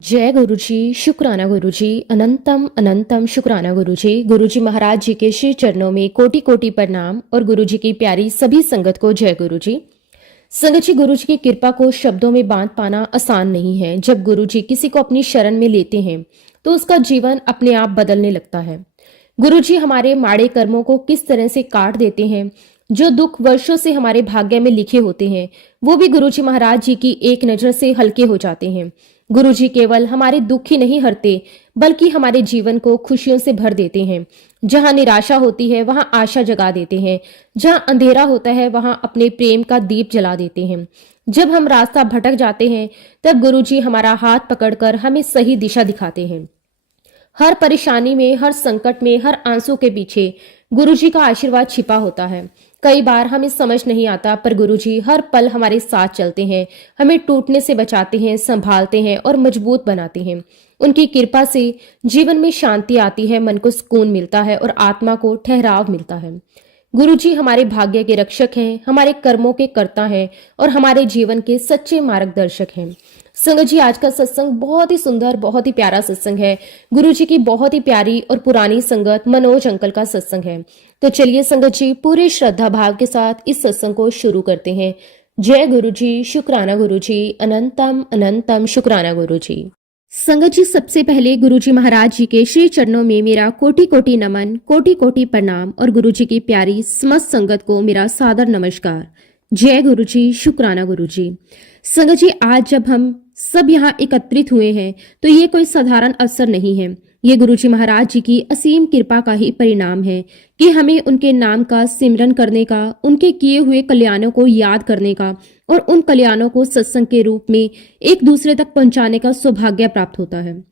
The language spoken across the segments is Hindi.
जय गुरुजी, शुक्राना गुरुजी, अनंतम अनंतम शुक्राना गुरुजी। गुरुजी महाराज जी के श्री चरणों में कोटि कोटि प्रणाम और गुरुजी की प्यारी सभी संगत को जय गुरुजी। संगत जी, गुरुजी की कृपा को शब्दों में बांध पाना आसान नहीं है। जब गुरुजी किसी को अपनी शरण में लेते हैं तो उसका जीवन अपने आप बदलने लगता है। गुरुजी हमारे माड़े कर्मों को किस तरह से काट देते हैं। जो दुख वर्षों से हमारे भाग्य में लिखे होते हैं वो भी गुरुजी महाराज जी की एक नजर से हल्के हो जाते हैं। गुरुजी केवल हमारे दुख ही नहीं हरते बल्कि हमारे जीवन को खुशियों से भर देते हैं। जहां निराशा होती है वहां आशा जगा देते हैं। जहां अंधेरा होता है वहां अपने प्रेम का दीप जला देते हैं। जब हम रास्ता भटक जाते हैं तब गुरुजी हमारा हाथ पकड़कर हमें सही दिशा दिखाते हैं। हर परेशानी में, हर संकट में, हर आंसू के पीछे गुरुजी का आशीर्वाद छिपा होता है। कई बार हमें समझ नहीं आता पर गुरुजी हर पल हमारे साथ चलते हैं, हमें टूटने से बचाते हैं, संभालते हैं और मजबूत बनाते हैं। उनकी कृपा से जीवन में शांति आती है, मन को सुकून मिलता है और आत्मा को ठहराव मिलता है। गुरुजी हमारे भाग्य के रक्षक हैं, हमारे कर्मों के कर्ता हैं और हमारे जीवन के सच्चे मार्गदर्शक हैं। संगत जी, आज का सत्संग बहुत ही सुंदर, बहुत ही प्यारा सत्संग है। गुरुजी की बहुत ही प्यारी और पुरानी संगत मनोज अंकल का सत्संग है। तो चलिए संगत जी, पूरे श्रद्धा भाव के साथ इस सत्संग को शुरू करते हैं। जय गुरुजी, शुक्राना गुरुजी, अनंतम अनंतम शुक्राना गुरुजी। संगत जी, सबसे पहले गुरुजी महाराज जी के श्री चरणों में मेरा कोटि कोटि नमन, कोटि कोटि प्रणाम और गुरुजी की प्यारी समस्त संगत को मेरा सादर नमस्कार। जय गुरुजी, शुक्राना गुरुजी। संगत जी, आज जब हम सब यहाँ एकत्रित हुए हैं तो ये कोई साधारण अवसर नहीं है। ये गुरुजी महाराज जी की असीम कृपा का ही परिणाम है कि हमें उनके नाम का सिमरन करने का, उनके किए हुए कल्याणों को याद करने का और उन कल्याणों को सत्संग के रूप में एक दूसरे तक पहुंचाने का सौभाग्य प्राप्त होता है।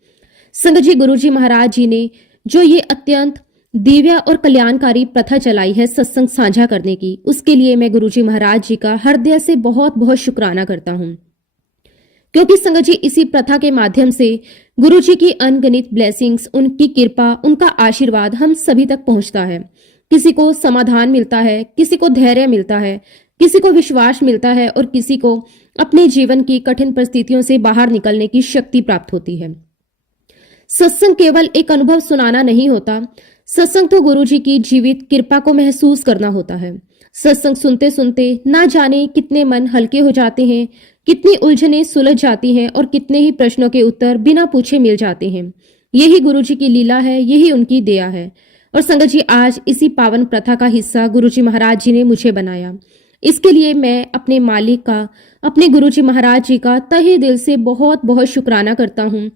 संगत जी, गुरुजी महाराज जी ने जो ये अत्यंत दिव्य और कल्याणकारी प्रथा चलाई है सत्संग साझा करने की, उसके लिए मैं गुरुजी महाराज जी का हृदय से बहुत बहुत शुक्राना करता हूँ। क्योंकि संगत जी, इसी प्रथा के माध्यम से गुरुजी की अनगिनत ब्लेसिंग्स, उनकी कृपा, उनका आशीर्वाद हम सभी तक पहुंचता है। किसी को समाधान मिलता है, किसी को धैर्य मिलता है, किसी को विश्वास मिलता है और किसी को अपने जीवन की कठिन परिस्थितियों से बाहर निकलने की शक्ति प्राप्त होती है। सत्संग केवल एक अनुभव सुनाना नहीं होता, सत्संग तो गुरुजी की जीवित कृपा को महसूस करना होता है। सत्संग सुनते सुनते ना जाने कितने मन हल्के हो जाते हैं, कितनी उलझनें सुलझ जाती हैं और कितने ही प्रश्नों के उत्तर बिना पूछे मिल जाते हैं। यही गुरुजी की लीला है, यही उनकी दया है। और संगत जी, आज इसी पावन प्रथा का हिस्सा गुरुजी महाराज जी ने मुझे बनाया। इसके लिए मैं अपने मालिक का, अपने गुरुजी महाराज जी का तहे दिल से बहुत बहुत शुक्राना करता हूँ।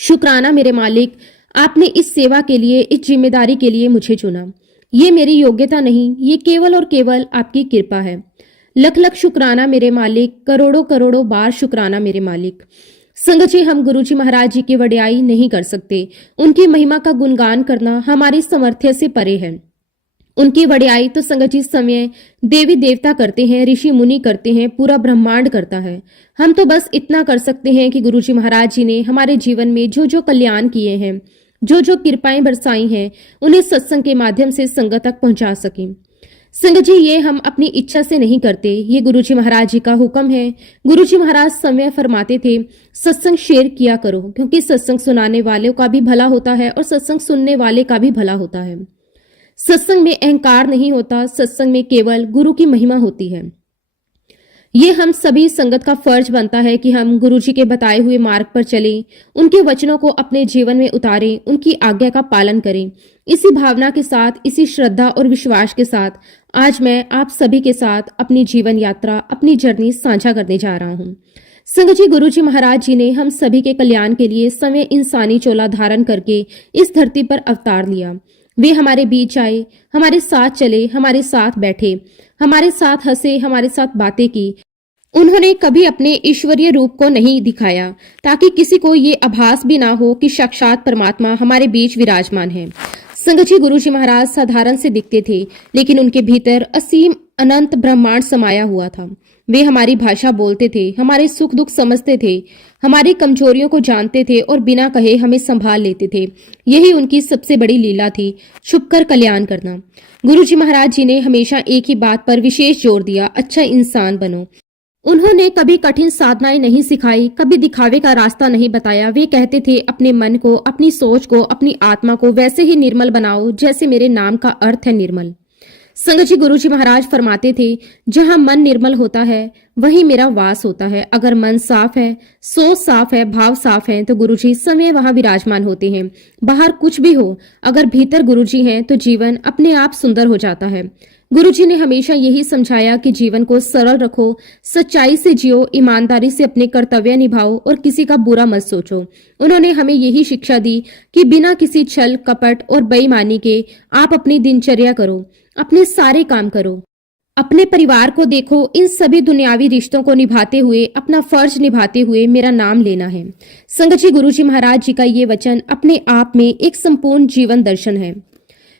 शुक्राना मेरे मालिक, आपने इस सेवा के लिए, इस जिम्मेदारी के लिए मुझे चुना। ये मेरी योग्यता नहीं, ये केवल और केवल आपकी कृपा है। लख लख शुक्राना मेरे मालिक, करोड़ों करोड़ों बार शुक्राना मेरे मालिक। संगत जी, हम गुरुजी महाराज जी की वड्याई नहीं कर सकते। उनकी महिमा का गुणगान करना हमारी सामर्थ्य से परे है। उनकी वड्याई तो संगत जी समय देवी देवता करते हैं, ऋषि मुनि करते हैं, पूरा ब्रह्मांड करता है। हम तो बस इतना कर सकते हैं कि गुरुजी महाराज जी ने हमारे जीवन में जो जो कल्याण किए हैं, जो जो कृपाएं बरसाई हैं, उन्हें सत्संग के माध्यम से संगत तक पहुंचा सकें। संगत जी, ये हम अपनी इच्छा से नहीं करते, ये गुरुजी महाराज जी का हुक्म है। गुरुजी महाराज समय फरमाते थे, सत्संग शेयर किया करो, क्योंकि सत्संग सुनाने वालों का भी भला होता है और सत्संग सुनने वाले का भी भला होता है। सत्संग में अहंकार नहीं होता, सत्संग में केवल गुरु की महिमा होती है। ये हम सभी संगत का फर्ज बनता है कि हम गुरुजी के बताए हुए मार्ग पर चलें, उनके वचनों को अपने जीवन में उतारें, उनकी आज्ञा का पालन करें। इसी भावना के साथ, इसी श्रद्धा और विश्वास के साथ आज मैं आप सभी के साथ अपनी जीवन यात्रा, अपनी जर्नी साझा करने जा रहा हूँ। संगत जी, गुरुजी महाराज जी ने हम सभी के कल्याण के लिए समय इंसानी चोला धारण करके इस धरती पर अवतार लिया। वे हमारे बीच आए, हमारे साथ चले, हमारे साथ बैठे, हमारे साथ हंसे, हमारे साथ बातें की। उन्होंने कभी अपने ईश्वरीय रूप को नहीं दिखाया ताकि किसी को ये आभास भी ना हो कि साक्षात परमात्मा हमारे बीच विराजमान है। संगत जी, गुरुजी महाराज साधारण से दिखते थे, लेकिन उनके भीतर असीम अनंत ब्रह्मांड समाया हुआ था। वे हमारी भाषा बोलते थे, हमारे सुख दुख समझते थे, हमारी कमजोरियों को जानते थे और बिना कहे हमें संभाल लेते थे। यही उनकी सबसे बड़ी लीला थी, छुपकर कल्याण करना। गुरुजी महाराज जी ने हमेशा एक ही बात पर विशेष जोर दिया, अच्छा इंसान बनो। उन्होंने कभी कठिन साधनाएं नहीं सिखाई, कभी दिखावे का रास्ता नहीं बताया। वे कहते थे अपने मन को, अपनी सोच को, अपनी आत्मा को वैसे ही निर्मल बनाओ जैसे मेरे नाम का अर्थ है निर्मल। संगत जी, गुरुजी महाराज फरमाते थे, जहां मन निर्मल होता है वहीं मेरा वास होता है। अगर मन साफ है, सोच साफ है, भाव साफ है तो गुरुजी समय वहां विराजमान होते हैं। बाहर कुछ भी हो, अगर भीतर गुरुजी हैं तो जीवन अपने आप सुंदर हो जाता है। गुरुजी ने हमेशा यही समझाया कि जीवन को सरल रखो, सच्चाई से जियो, ईमानदारी से अपने कर्तव्य निभाओ और किसी का बुरा मत सोचो। उन्होंने हमें यही शिक्षा दी कि बिना किसी छल कपट और बेईमानी के आप अपनी दिनचर्या करो, अपने सारे काम करो, अपने परिवार को देखो। इन सभी दुनियावी रिश्तों को निभाते हुए, अपना फर्ज निभाते हुए मेरा नाम लेना है। संगत जी, गुरुजी महाराज जी का ये वचन अपने आप में एक संपूर्ण जीवन दर्शन है।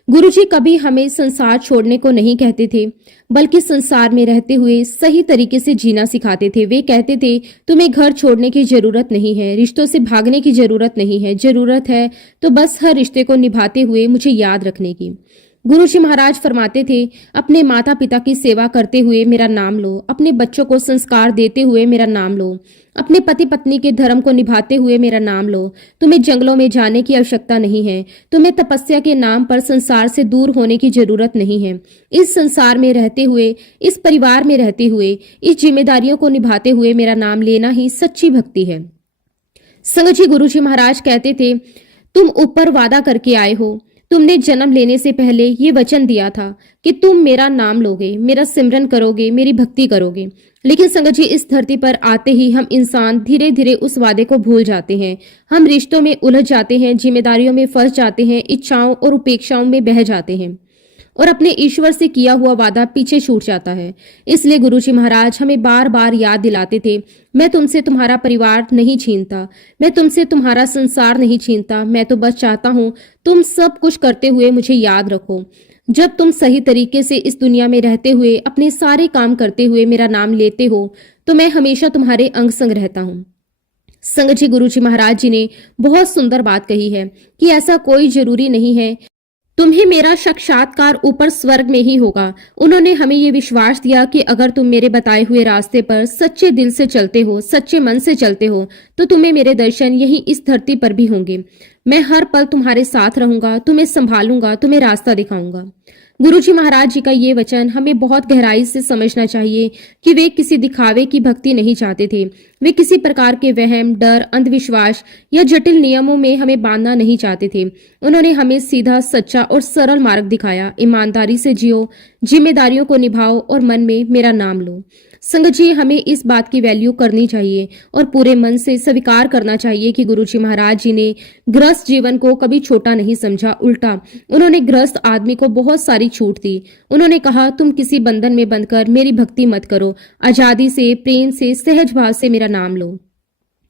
गुरुजी कभी हमें संसार छोड़ने को नहीं कहते थे, बल्कि संसार में रहते हुए सही तरीके से जीना सिखाते थे। वे कहते थे, तुम्हें घर छोड़ने की जरूरत नहीं है, रिश्तों से भागने की जरूरत नहीं है, जरूरत है तो बस हर रिश्ते को निभाते हुए मुझे याद रखने की। गुरुजी महाराज फरमाते थे, अपने माता पिता की सेवा करते हुए मेरा नाम लो, अपने बच्चों को संस्कार देते हुए मेरा नाम लो, अपने पति पत्नी के धर्म को निभाते हुए मेरा नाम लो। तुम्हें जंगलों में जाने की आवश्यकता नहीं है, तुम्हें तपस्या के नाम पर संसार से दूर होने की जरूरत नहीं है। इस संसार में रहते हुए, इस परिवार में रहते हुए, इस जिम्मेदारियों को निभाते हुए मेरा नाम लेना ही सच्ची भक्ति है। संगत जी, गुरुजी महाराज कहते थे, तुम ऊपर वादा करके आए हो, तुमने जन्म लेने से पहले ये वचन दिया था कि तुम मेरा नाम लोगे, मेरा सिमरन करोगे, मेरी भक्ति करोगे। लेकिन संगत जी, इस धरती पर आते ही हम इंसान धीरे धीरे उस वादे को भूल जाते हैं। हम रिश्तों में उलझ जाते हैं, जिम्मेदारियों में फंस जाते हैं, इच्छाओं और उपेक्षाओं में बह जाते हैं और अपने ईश्वर से किया हुआ वादा पीछे छूट जाता है। इसलिए गुरुजी महाराज हमें बार बार याद दिलाते थे, मैं तुमसे तुम्हारा परिवार नहीं छीनता, मैं तुमसे तुम्हारा संसार नहीं छीनता, मैं तो बस चाहता हूं तुम सब कुछ करते हुए मुझे याद रखो। जब तुम सही तरीके से इस दुनिया में रहते हुए, अपने सारे काम करते हुए मेरा नाम लेते हो तो मैं हमेशा तुम्हारे अंग संग रहता हूं। संगत जी, गुरुजी महाराज जी ने बहुत सुंदर बात कही है कि ऐसा कोई जरूरी नहीं है तुम्हें मेरा साक्षात्कार ऊपर स्वर्ग में ही होगा। उन्होंने हमें ये विश्वास दिया कि अगर तुम मेरे बताए हुए रास्ते पर सच्चे दिल से चलते हो, सच्चे मन से चलते हो तो तुम्हें मेरे दर्शन यही इस धरती पर भी होंगे। मैं हर पल तुम्हारे साथ रहूंगा, तुम्हें संभालूंगा, तुम्हें रास्ता दिखाऊंगा। गुरुजी महाराज जी का ये वचन हमें बहुत गहराई से समझना चाहिए कि वे किसी दिखावे की भक्ति नहीं चाहते थे। वे किसी प्रकार के वहम, डर, अंधविश्वास या जटिल नियमों में हमें बांधना नहीं चाहते थे। उन्होंने हमें सीधा, सच्चा और सरल मार्ग दिखाया। ईमानदारी से जियो, जिम्मेदारियों को निभाओ और मन में मेरा नाम लो। संगत जी, हमें इस बात की वैल्यू करनी चाहिए और पूरे मन से स्वीकार करना चाहिए कि गुरुजी महाराज जी ने गृहस्थ जीवन को कभी छोटा नहीं समझा। उल्टा उन्होंने गृहस्थ आदमी को बहुत सारी छूट दी। उन्होंने कहा, तुम किसी बंधन में बंधकर मेरी भक्ति मत करो, आजादी से, प्रेम से, सहज भाव से मेरा नाम लो।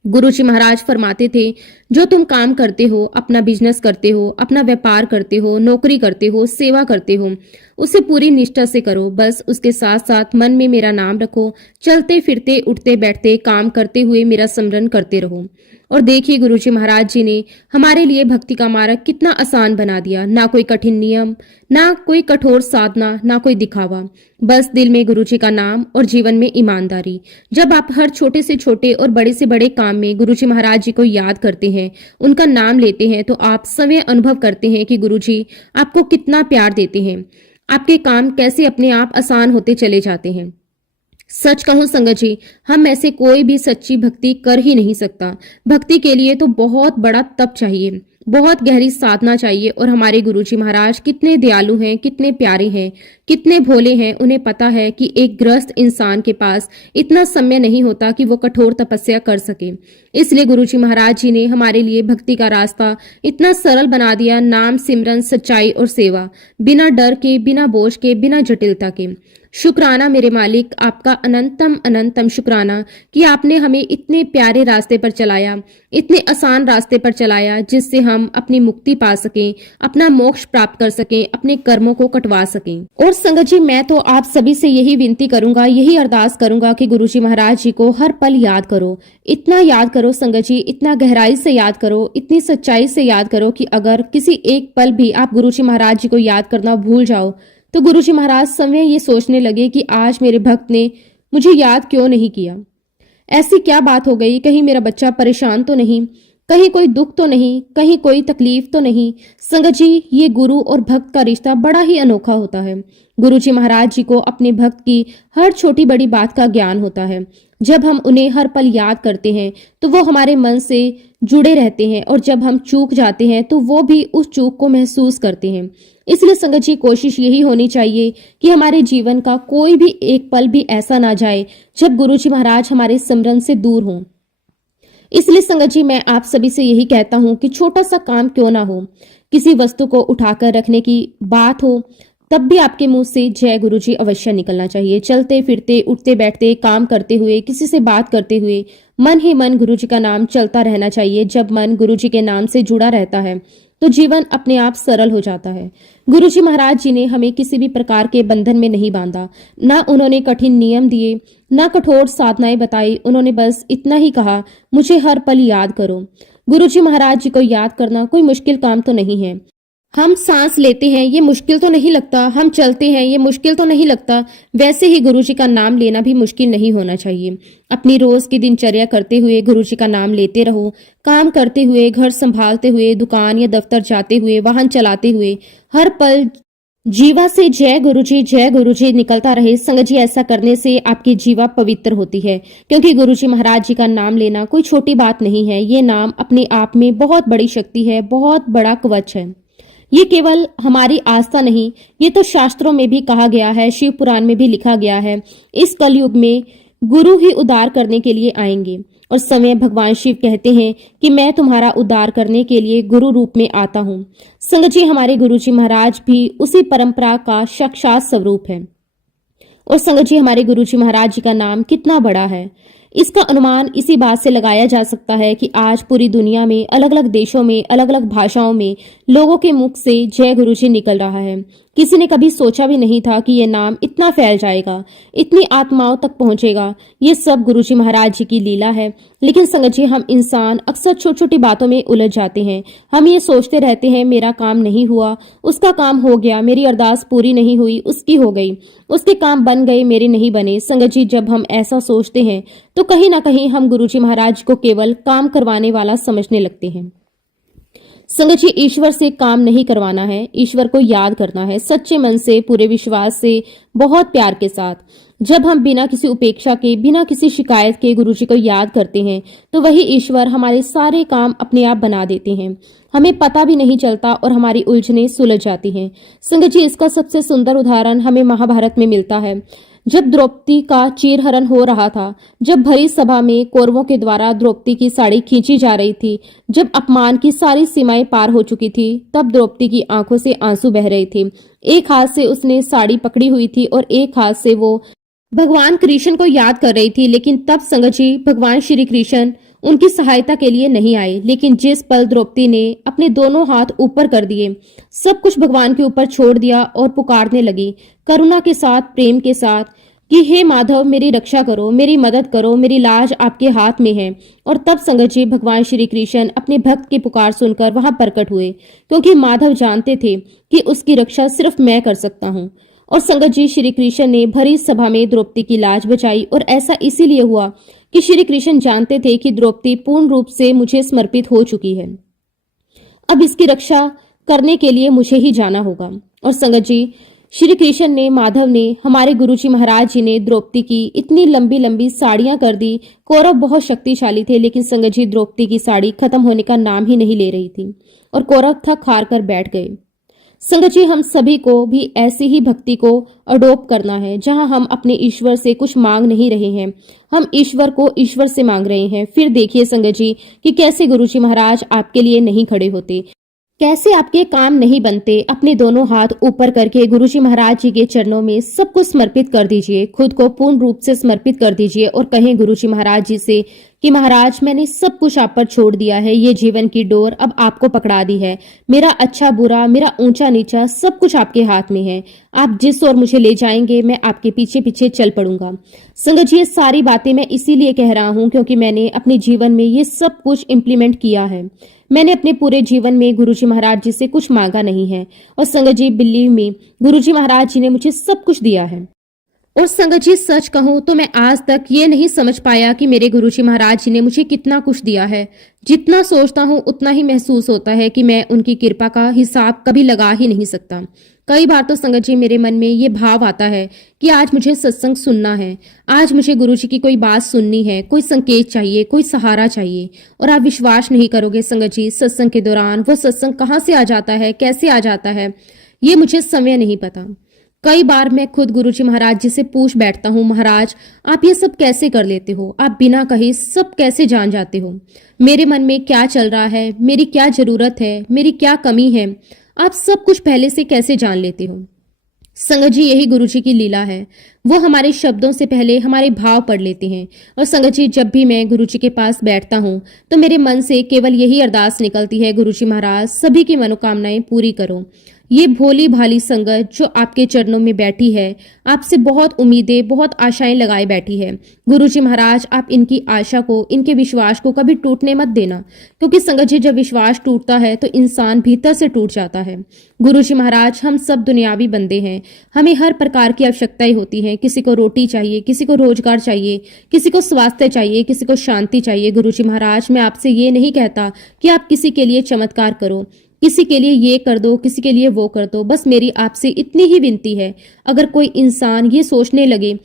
गुरुजी महाराज फरमाते थे, जो तुम काम करते हो, अपना बिजनेस करते हो, अपना व्यापार करते हो, नौकरी करते हो, सेवा करते हो, उसे पूरी निष्ठा से करो। बस उसके साथ साथ मन में मेरा नाम रखो। चलते फिरते, उठते बैठते, काम करते हुए मेरा स्मरण करते रहो। और देखिए, गुरुजी महाराज जी ने हमारे लिए भक्ति का मार्ग कितना आसान बना दिया। ना कोई कठिन नियम, ना कोई कठोर साधना, ना कोई दिखावा, बस दिल में गुरुजी का नाम और जीवन में ईमानदारी। जब आप हर छोटे से छोटे और बड़े से बड़े काम में गुरुजी महाराज जी को याद करते हैं, उनका नाम लेते हैं, तो आप स्वयं अनुभव करते हैं कि गुरुजी आपको कितना प्यार देते हैं। आपके काम कैसे अपने आप आसान होते चले जाते हैं। सच कहूं संगत जी, हम में से कोई भी सच्ची भक्ति कर ही नहीं सकता। भक्ति के लिए तो बहुत बड़ा तप चाहिए, बहुत गहरी साधना चाहिए। और हमारे गुरुजी महाराज कितने दयालु हैं, कितने प्यारे हैं, कितने भोले हैं। उन्हें पता है कि एक गृहस्थ इंसान के पास इतना समय नहीं होता कि वो कठोर तपस्या कर सके। इसलिए गुरुजी महाराज जी ने हमारे लिए भक्ति का रास्ता इतना सरल बना दिया। नाम, सिमरन, सच्चाई और सेवा, बिना डर के, बिना बोझ के, बिना जटिलता के। शुक्राना मेरे मालिक, आपका अनंतम अनंतम शुक्राना कि आपने हमें इतने प्यारे रास्ते पर चलाया, इतने आसान रास्ते पर चलाया, जिससे हम अपनी मुक्ति पा सकें, अपना मोक्ष प्राप्त कर सकें, अपने कर्मों को कटवा सकें। और संगत जी, मैं तो आप सभी से यही विनती करूंगा, यही अरदास करूंगा कि गुरुजी महाराज जी को हर पल याद करो। इतना याद करो संगत जी, इतना गहराई से याद करो, इतनी सच्चाई से याद करो कि अगर किसी एक पल भी आप गुरुजी महाराज जी को याद करना भूल जाओ तो गुरुजी महाराज समय ये सोचने लगे कि आज मेरे भक्त ने मुझे याद क्यों नहीं किया? ऐसी क्या बात हो गई? कहीं मेरा बच्चा परेशान तो नहीं? कहीं कोई दुख तो नहीं? कहीं कोई तकलीफ तो नहीं? संगत जी, ये गुरु और भक्त का रिश्ता बड़ा ही अनोखा होता है। गुरु जी महाराज जी को अपने भक्त की हर छोटी बड़ी बात का ज्ञान होता है। जब हम उन्हें हर पल याद करते हैं तो वो हमारे मन से जुड़े रहते हैं, और जब हम चूक जाते हैं तो वो भी उस चूक को महसूस करते हैं। इसलिए संगत जी, कोशिश यही होनी चाहिए कि हमारे जीवन का कोई भी एक पल भी ऐसा ना जाए जब गुरु जी महाराज हमारे सिमरन से दूर हों। इसलिए संगत जी, मैं आप सभी से यही कहता हूं कि छोटा सा काम क्यों ना हो, किसी वस्तु को उठाकर रखने की बात हो, तब भी आपके मुंह से जय गुरु जी अवश्य निकलना चाहिए। चलते फिरते, उठते बैठते, काम करते हुए, किसी से बात करते हुए मन ही मन गुरु जी का नाम चलता रहना चाहिए। जब मन गुरु जी के नाम से जुड़ा रहता है तो जीवन अपने आप सरल हो जाता है। गुरु जी महाराज जी ने हमें किसी भी प्रकार के बंधन में नहीं बांधा, ना उन्होंने कठिन नियम दिए, ना कठोर साधनाएं बताई। उन्होंने बस इतना ही कहा, मुझे हर पल याद करो। गुरु जी महाराज जी को याद करना कोई मुश्किल काम तो नहीं है। हम सांस लेते हैं, ये मुश्किल तो नहीं लगता। हम चलते हैं, ये मुश्किल तो नहीं लगता। वैसे ही गुरु जी का नाम लेना भी मुश्किल नहीं होना चाहिए। अपनी रोज की दिनचर्या करते हुए गुरु जी का नाम लेते रहो। काम करते हुए, घर संभालते हुए, दुकान या दफ्तर जाते हुए, वाहन चलाते हुए, हर पल जीवा से जय गुरु जी निकलता रहे। संगत जी, ऐसा करने से आपकी जीवा पवित्र होती है, क्योंकि गुरु जी महाराज जी का नाम लेना कोई छोटी बात नहीं है। ये नाम अपने आप में बहुत बड़ी शक्ति है, बहुत बड़ा कवच है। ये केवल हमारी आस्था नहीं, ये तो शास्त्रों में भी कहा गया है, शिव पुराण में भी लिखा गया है। इस कलयुग में गुरु ही उद्धार करने के लिए आएंगे, और समय भगवान शिव कहते हैं कि मैं तुम्हारा उद्धार करने के लिए गुरु रूप में आता हूँ। संगत जी, हमारे गुरु जी महाराज भी उसी परंपरा का साक्षात स्वरूप है। और संगत जी, हमारे गुरु जी महाराज जी का नाम कितना बड़ा है, इसका अनुमान इसी बात से लगाया जा सकता है कि आज पूरी दुनिया में अलग अलग देशों में अलग अलग भाषाओं में लोगों के मुख से जय गुरु जी निकल रहा है। किसी ने कभी सोचा भी नहीं था कि यह नाम इतना फैल जाएगा, इतनी आत्माओं तक पहुंचेगा। ये सब गुरु जी महाराज जी की लीला है। लेकिन संगत जी, हम इंसान अक्सर छोटी छोटी बातों में उलझ जाते हैं। हम ये सोचते रहते हैं, मेरा काम नहीं हुआ, उसका काम हो गया, मेरी अरदास पूरी नहीं हुई, उसकी हो गई, उसके काम बन गए, मेरे नहीं बने। संगत जी, जब हम ऐसा सोचते हैं तो कहीं ना कहीं हम गुरु जी महाराज को केवल काम करवाने वाला समझने लगते हैं। संगत जी, ईश्वर से काम नहीं करवाना है, ईश्वर को याद करना है, सच्चे मन से, पूरे विश्वास से, बहुत प्यार के साथ। जब हम बिना किसी उपेक्षा के, बिना किसी शिकायत के गुरु जी को याद करते हैं तो वही ईश्वर हमारे सारे काम अपने आप बना देते हैं। हमें पता भी नहीं चलता और हमारी उलझनें सुलझ जाती हैं। संगत जी, इसका सबसे सुंदर उदाहरण हमें महाभारत में मिलता है। जब द्रौपदी का चीरहरण हो रहा था, जब भरी सभा में कौरवों के द्वारा द्रौपदी की साड़ी खींची जा रही थी, जब अपमान की सारी सीमाएं पार हो चुकी थी, तब द्रौपदी की आंखों से आंसू बह रहे थे। एक हाथ से उसने साड़ी पकड़ी हुई थी और एक हाथ से वो भगवान कृष्ण को याद कर रही थी। लेकिन तब संगत जी, भगवान श्री कृष्ण उनकी सहायता के लिए नहीं आए। लेकिन जिस पल द्रौपदी ने अपने दोनों हाथ ऊपर कर दिए, सब कुछ भगवान के ऊपर छोड़ दिया और पुकारने लगी करुणा के साथ, प्रेम के साथ कि हे माधव, मेरी रक्षा करो, मेरी मदद करो, मेरी लाज आपके हाथ में है। और तब संगत जी, भगवान श्री कृष्ण अपने भक्त की पुकार सुनकर वहां प्रकट हुए, क्योंकि माधव जानते थे कि उसकी रक्षा सिर्फ मैं कर सकता हूँ। और संगत जी, श्री कृष्ण ने भरी सभा में द्रौपदी की लाज बचाई, और ऐसा इसीलिए हुआ कि श्री कृष्ण जानते थे कि द्रौपदी पूर्ण रूप से मुझे समर्पित हो चुकी है। अब इसकी रक्षा करने के लिए मुझे ही जाना होगा। और संगत जी, श्री कृष्ण ने, माधव ने, हमारे गुरुजी महाराज जी ने द्रौपदी की इतनी लंबी लंबी साड़ियां कर दी। कौरव बहुत शक्तिशाली थे, लेकिन संगत जी, द्रौपदी की साड़ी खत्म होने का नाम ही नहीं ले रही थी और कौरव थक हार कर बैठ गए। संगत जी, हम सभी को भी ऐसी ही भक्ति को अडोप्ट करना है, जहां हम अपने ईश्वर से कुछ मांग नहीं रहे हैं, हम ईश्वर को ईश्वर से मांग रहे हैं। फिर देखिए संगत जी कि कैसे गुरुजी महाराज आपके लिए नहीं खड़े होते, कैसे आपके काम नहीं बनते। अपने दोनों हाथ ऊपर करके गुरुजी महाराज जी के चरणों में सब कुछ समर्पित कर दीजिए, खुद को पूर्ण रूप से समर्पित कर दीजिए और कहें गुरुजी महाराज जी से कि महाराज, मैंने सब कुछ आप पर छोड़ दिया है, ये जीवन की डोर अब आपको पकड़ा दी है, मेरा अच्छा बुरा, मेरा ऊंचा नीचा सब कुछ आपके हाथ में है, आप जिस ओर मुझे ले जाएंगे मैं आपके पीछे पीछे चल पड़ूंगा। संगत जी, ये सारी बातें मैं इसीलिए कह रहा हूं क्योंकि मैंने अपने जीवन में ये सब कुछ इम्प्लीमेंट किया है। मैंने अपने पूरे जीवन में गुरुजी महाराज जी से कुछ मांगा नहीं है, और संगत जी, बिलीव मी, गुरुजी महाराज जी ने मुझे सब कुछ दिया है। और संगत जी सच कहूं तो मैं आज तक ये नहीं समझ पाया कि मेरे गुरुजी महाराज जी ने मुझे कितना कुछ दिया है। जितना सोचता हूं उतना ही महसूस होता है कि मैं उनकी कृपा का हिसाब कभी लगा ही नहीं सकता। कई बार तो संगत जी मेरे मन में ये भाव आता है कि आज मुझे सत्संग सुनना है, आज मुझे गुरुजी की कोई बात सुननी है, कोई संकेत चाहिए, कोई सहारा चाहिए। और आप विश्वास नहीं करोगे संगत जी, सत्संग के दौरान वो सत्संग कहाँ से आ जाता है, कैसे आ जाता है, ये मुझे समय नहीं पता। कई बार मैं खुद गुरुजी महाराज जी से पूछ बैठता हूँ, महाराज आप ये सब कैसे कर लेते हो, आप बिना कहे सब कैसे जान जाते हो, मेरे मन में क्या चल रहा है, मेरी क्या जरूरत है, मेरी क्या कमी है, आप सब कुछ पहले से कैसे जान लेते हो। संगत जी यही गुरुजी की लीला है, वो हमारे शब्दों से पहले हमारे भाव पढ़ लेते हैं। और संगत जी जब भी मैं गुरुजी के पास बैठता हूँ तो मेरे मन से केवल यही अरदास निकलती है, गुरुजी महाराज सभी की मनोकामनाएं पूरी करो। ये भोली भाली संगत जो आपके चरणों में बैठी है, आपसे बहुत उम्मीदें, बहुत आशाएं लगाए बैठी है। गुरुजी महाराज आप इनकी आशा को, इनके विश्वास को कभी टूटने मत देना, क्योंकि संगत जी जब विश्वास टूटता है तो इंसान भीतर से टूट जाता है। गुरुजी महाराज हम सब दुनियावी बंदे हैं, हमें हर प्रकार की आवश्यकताएं होती हैं। किसी को रोटी चाहिए, किसी को रोजगार चाहिए, किसी को स्वास्थ्य चाहिए, किसी को शांति चाहिए। गुरुजी महाराज मैं आपसे ये नहीं कहता कि आप किसी के लिए चमत्कार करो, किसी के लिए ये कर दो, किसी के लिए वो कर दो। बस मेरी आपसे इतनी ही विनती है, अगर कोई इंसान ये सोचने लगे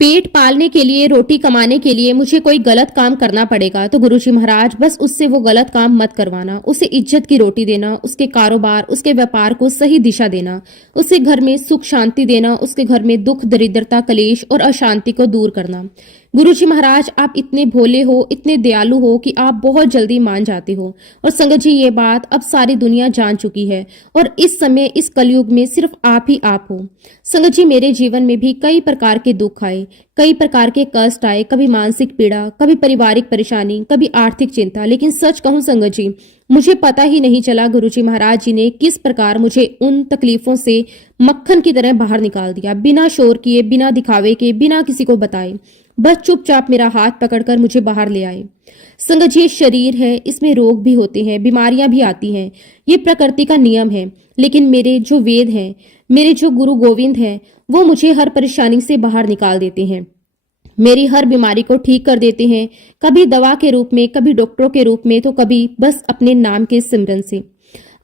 पेट पालने के लिए, रोटी कमाने के लिए मुझे कोई गलत काम करना पड़ेगा, तो गुरुजी महाराज बस उससे वो गलत काम मत करवाना। उसे इज्जत की रोटी देना, उसके कारोबार, उसके व्यापार को सही दिशा देना, उसके घर में सुख शांति देना, उसके घर में दुख दरिद्रता कलेश और अशांति को दूर करना। गुरुजी महाराज आप इतने भोले हो, इतने दयालु हो कि आप बहुत जल्दी मान जाते हो। और संगत जी ये बात अब सारी दुनिया जान चुकी है, और इस समय इस कलयुग में सिर्फ आप ही आप हो। संगत जी मेरे जीवन में भी कई प्रकार के दुख आए, कई प्रकार के कष्ट आए, कभी मानसिक पीड़ा, कभी पारिवारिक परेशानी, कभी आर्थिक चिंता। लेकिन सच कहूं संगत जी मुझे पता ही नहीं चला गुरुजी महाराज जी ने किस प्रकार मुझे उन तकलीफों से मक्खन की तरह बाहर निकाल दिया, बिना शोर किए, बिना दिखावे के, बिना किसी को बताए, बस चुपचाप मेरा हाथ पकड़कर मुझे बाहर ले आए। संगत जी ये शरीर है, इसमें रोग भी होते हैं, बीमारियां भी आती हैं, ये प्रकृति का नियम है। लेकिन मेरे जो वेद हैं, मेरे जो गुरु गोविंद हैं, वो मुझे हर परेशानी से बाहर निकाल देते हैं, मेरी हर बीमारी को ठीक कर देते हैं, कभी दवा के रूप में, कभी डॉक्टरों के रूप में, तो कभी बस अपने नाम के सिमरन से।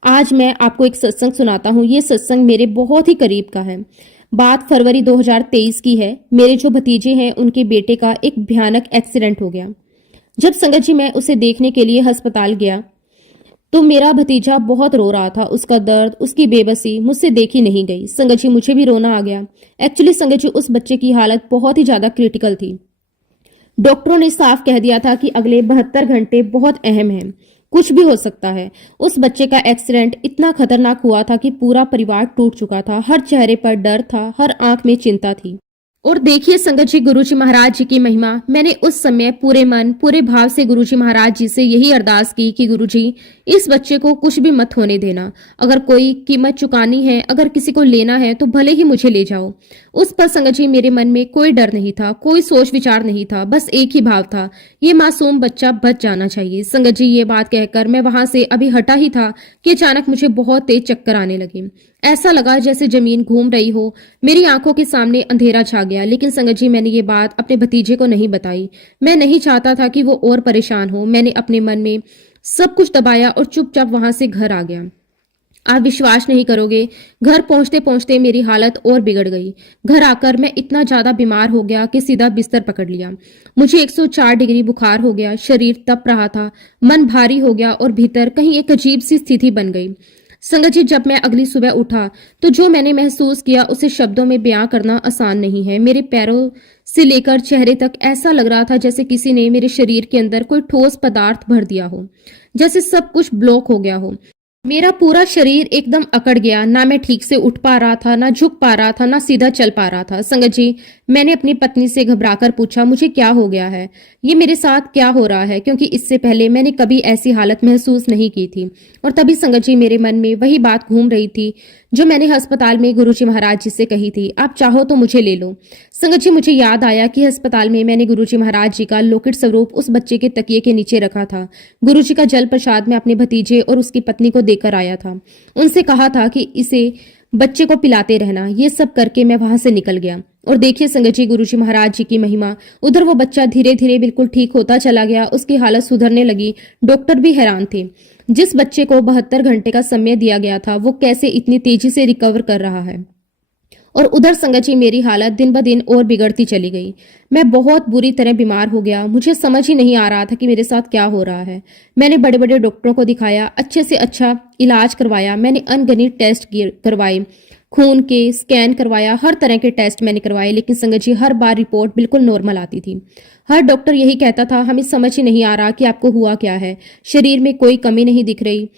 आज मैं आपको एक सत्संग सुनाता हूँ। ये सत्संग मेरे बहुत ही करीब का है। बात फरवरी 2023 की है। मेरे जो भतीजे हैं उनके बेटे का एक भयानक एक्सीडेंट हो गया। जब संगत जी मैं उसे देखने के लिए अस्पताल गया तो मेरा भतीजा बहुत रो रहा था। उसका दर्द, उसकी बेबसी मुझसे देखी नहीं गई। संगत जी मुझे भी रोना आ गया। एक्चुअली संगत जी उस बच्चे की हालत बहुत ही ज्यादा क्रिटिकल थी। डॉक्टरों ने साफ कह दिया था कि अगले 72 घंटे बहुत अहम हैं, कुछ भी हो सकता है। उस बच्चे का एक्सीडेंट इतना खतरनाक हुआ था कि पूरा परिवार टूट चुका था। हर चेहरे पर डर था, हर आंख में चिंता थी। और देखिए संगत जी गुरुजी महाराज जी की महिमा। मैंने उस समय पूरे मन पूरे भाव से गुरुजी महाराज जी से यही अरदास की कि गुरुजी इस बच्चे को कुछ भी मत होने देना। अगर कोई कीमत चुकानी है, अगर किसी को लेना है तो भले ही मुझे ले जाओ। उस पर संगत जी मेरे मन में कोई डर नहीं था, कोई सोच विचार नहीं था, बस एक ही भाव था, ये मासूम बच्चा बच जाना चाहिए। संगत जी ये बात कहकर मैं वहां से अभी हटा ही था कि अचानक मुझे बहुत तेज चक्कर आने लगे। ऐसा लगा जैसे जमीन घूम रही हो, मेरी आंखों के सामने अंधेरा छा गया। लेकिन संगत जी मैंने ये बात अपने भतीजे को नहीं बताई। मैं नहीं चाहता था कि वो और परेशान हो। मैंने अपने मन में सब कुछ दबाया और चुपचाप वहां से घर आ गया। आप विश्वास नहीं करोगे, घर पहुंचते पहुंचते मेरी हालत और बिगड़ गई। घर आकर मैं इतना ज्यादा बीमार हो गया कि सीधा बिस्तर पकड़ लिया। मुझे 104 डिग्री बुखार हो गया, शरीर तप रहा था, मन भारी हो गया और भीतर कहीं एक अजीब सी स्थिति बन गई। संगत जी जब मैं अगली सुबह उठा तो जो मैंने महसूस किया उसे शब्दों में बयां करना आसान नहीं है। मेरे पैरों से लेकर चेहरे तक ऐसा लग रहा था जैसे किसी ने मेरे शरीर के अंदर कोई ठोस पदार्थ भर दिया हो, जैसे सब कुछ ब्लॉक हो गया हो। मेरा पूरा शरीर एकदम अकड़ गया, ना मैं ठीक से उठ पा रहा था, ना झुक पा रहा था, ना सीधा चल पा रहा था। संगत जी मैंने अपनी पत्नी से घबराकर पूछा मुझे क्या हो गया है, ये मेरे साथ क्या हो रहा है, क्योंकि इससे पहले मैंने कभी ऐसी हालत महसूस नहीं की थी। और तभी संगत जी मेरे मन में वही बात घूम रही थी जो मैंने अस्पताल में गुरुजी महाराज जी से कही थी, आप चाहो तो मुझे ले लो। संगत जी मुझे याद आया कि अस्पताल में मैंने गुरुजी महाराज जी का लोकिट स्वरूप उस बच्चे के तकिए के नीचे रखा था। गुरुजी का जल प्रसाद मैं अपने भतीजे और उसकी पत्नी को देकर आया था। उनसे कहा था कि इसे बच्चे को पिलाते रहना, ये सब करके मैं वहां से निकल गया। और देखिए संगत जी, गुरुजी महाराज जी की महिमा। उधर वो बच्चा धीरे धीरे बिल्कुल ठीक होता चला गया, उसकी हालत सुधरने लगी। डॉक्टर भी हैरान थे, जिस बच्चे को 72 घंटे का समय दिया गया था वो कैसे इतनी तेजी से रिकवर कर रहा है। और उधर संगत जी, मेरी हालत दिन ब दिन और बिगड़ती चली गई। मैं बहुत बुरी तरह बीमार हो गया। मुझे समझ ही नहीं आ रहा था कि मेरे साथ क्या हो रहा है। मैंने बड़े बड़े डॉक्टरों को दिखाया, अच्छे से अच्छा इलाज करवाया, मैंने अनगिनत टेस्ट करवाए, खून के स्कैन करवाया, हर तरह के टेस्ट मैंने करवाए, लेकिन संगत जी हर बार रिपोर्ट बिल्कुल नॉर्मल आती थी। हर डॉक्टर यही कहता था, हमें समझ ही नहीं आ रहा कि आपको हुआ क्या है, शरीर में कोई कमी नहीं दिख रही,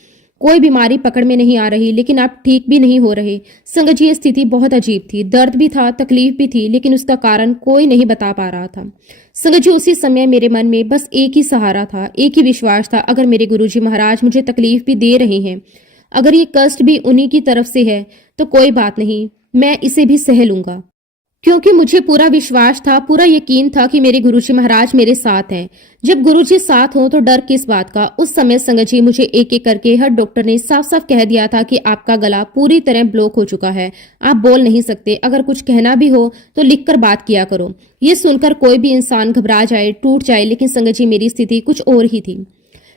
कोई बीमारी पकड़ में नहीं आ रही, लेकिन आप ठीक भी नहीं हो रहे। संगत जी, ये स्थिति बहुत अजीब थी। दर्द भी था, तकलीफ भी थी, लेकिन उसका कारण कोई नहीं बता पा रहा था। संगत जी, उसी समय मेरे मन में बस एक ही सहारा था, एक ही विश्वास था, अगर मेरे गुरुजी महाराज मुझे तकलीफ भी दे रहे हैं, अगर ये कष्ट भी उन्हीं की तरफ से है, तो कोई बात नहीं, मैं इसे भी सह लूंगा। क्योंकि मुझे पूरा विश्वास था, पूरा यकीन था कि मेरे गुरुजी महाराज मेरे साथ हैं। जब गुरुजी साथ हो तो डर किस बात का। उस समय संगत जी, मुझे एक एक करके हर डॉक्टर ने साफ साफ कह दिया था कि आपका गला पूरी तरह ब्लॉक हो चुका है, आप बोल नहीं सकते, अगर कुछ कहना भी हो तो लिखकर बात किया करो। ये सुनकर कोई भी इंसान घबरा जाए, टूट जाए, लेकिन संगत जी मेरी स्थिति कुछ और ही थी।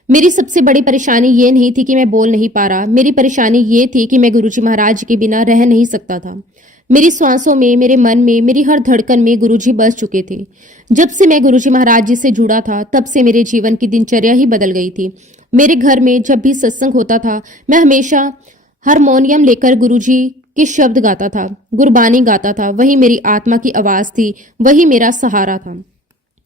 मेरी सबसे बड़ी परेशानी ये नहीं थी कि मैं बोल नहीं पा रहा, मेरी परेशानी ये थी कि मैं गुरुजी महाराज के बिना रह नहीं सकता था। मेरी सांसों में, मेरे मन में, मेरी हर धड़कन में गुरुजी बस चुके थे। जब से मैं गुरुजी महाराज जी से जुड़ा था, तब से मेरे जीवन की दिनचर्या ही बदल गई थी। मेरे घर में जब भी सत्संग होता था, मैं हमेशा हारमोनियम लेकर गुरुजी के शब्द गाता था, गुरबानी गाता था। वही मेरी आत्मा की आवाज थी, वही मेरा सहारा था।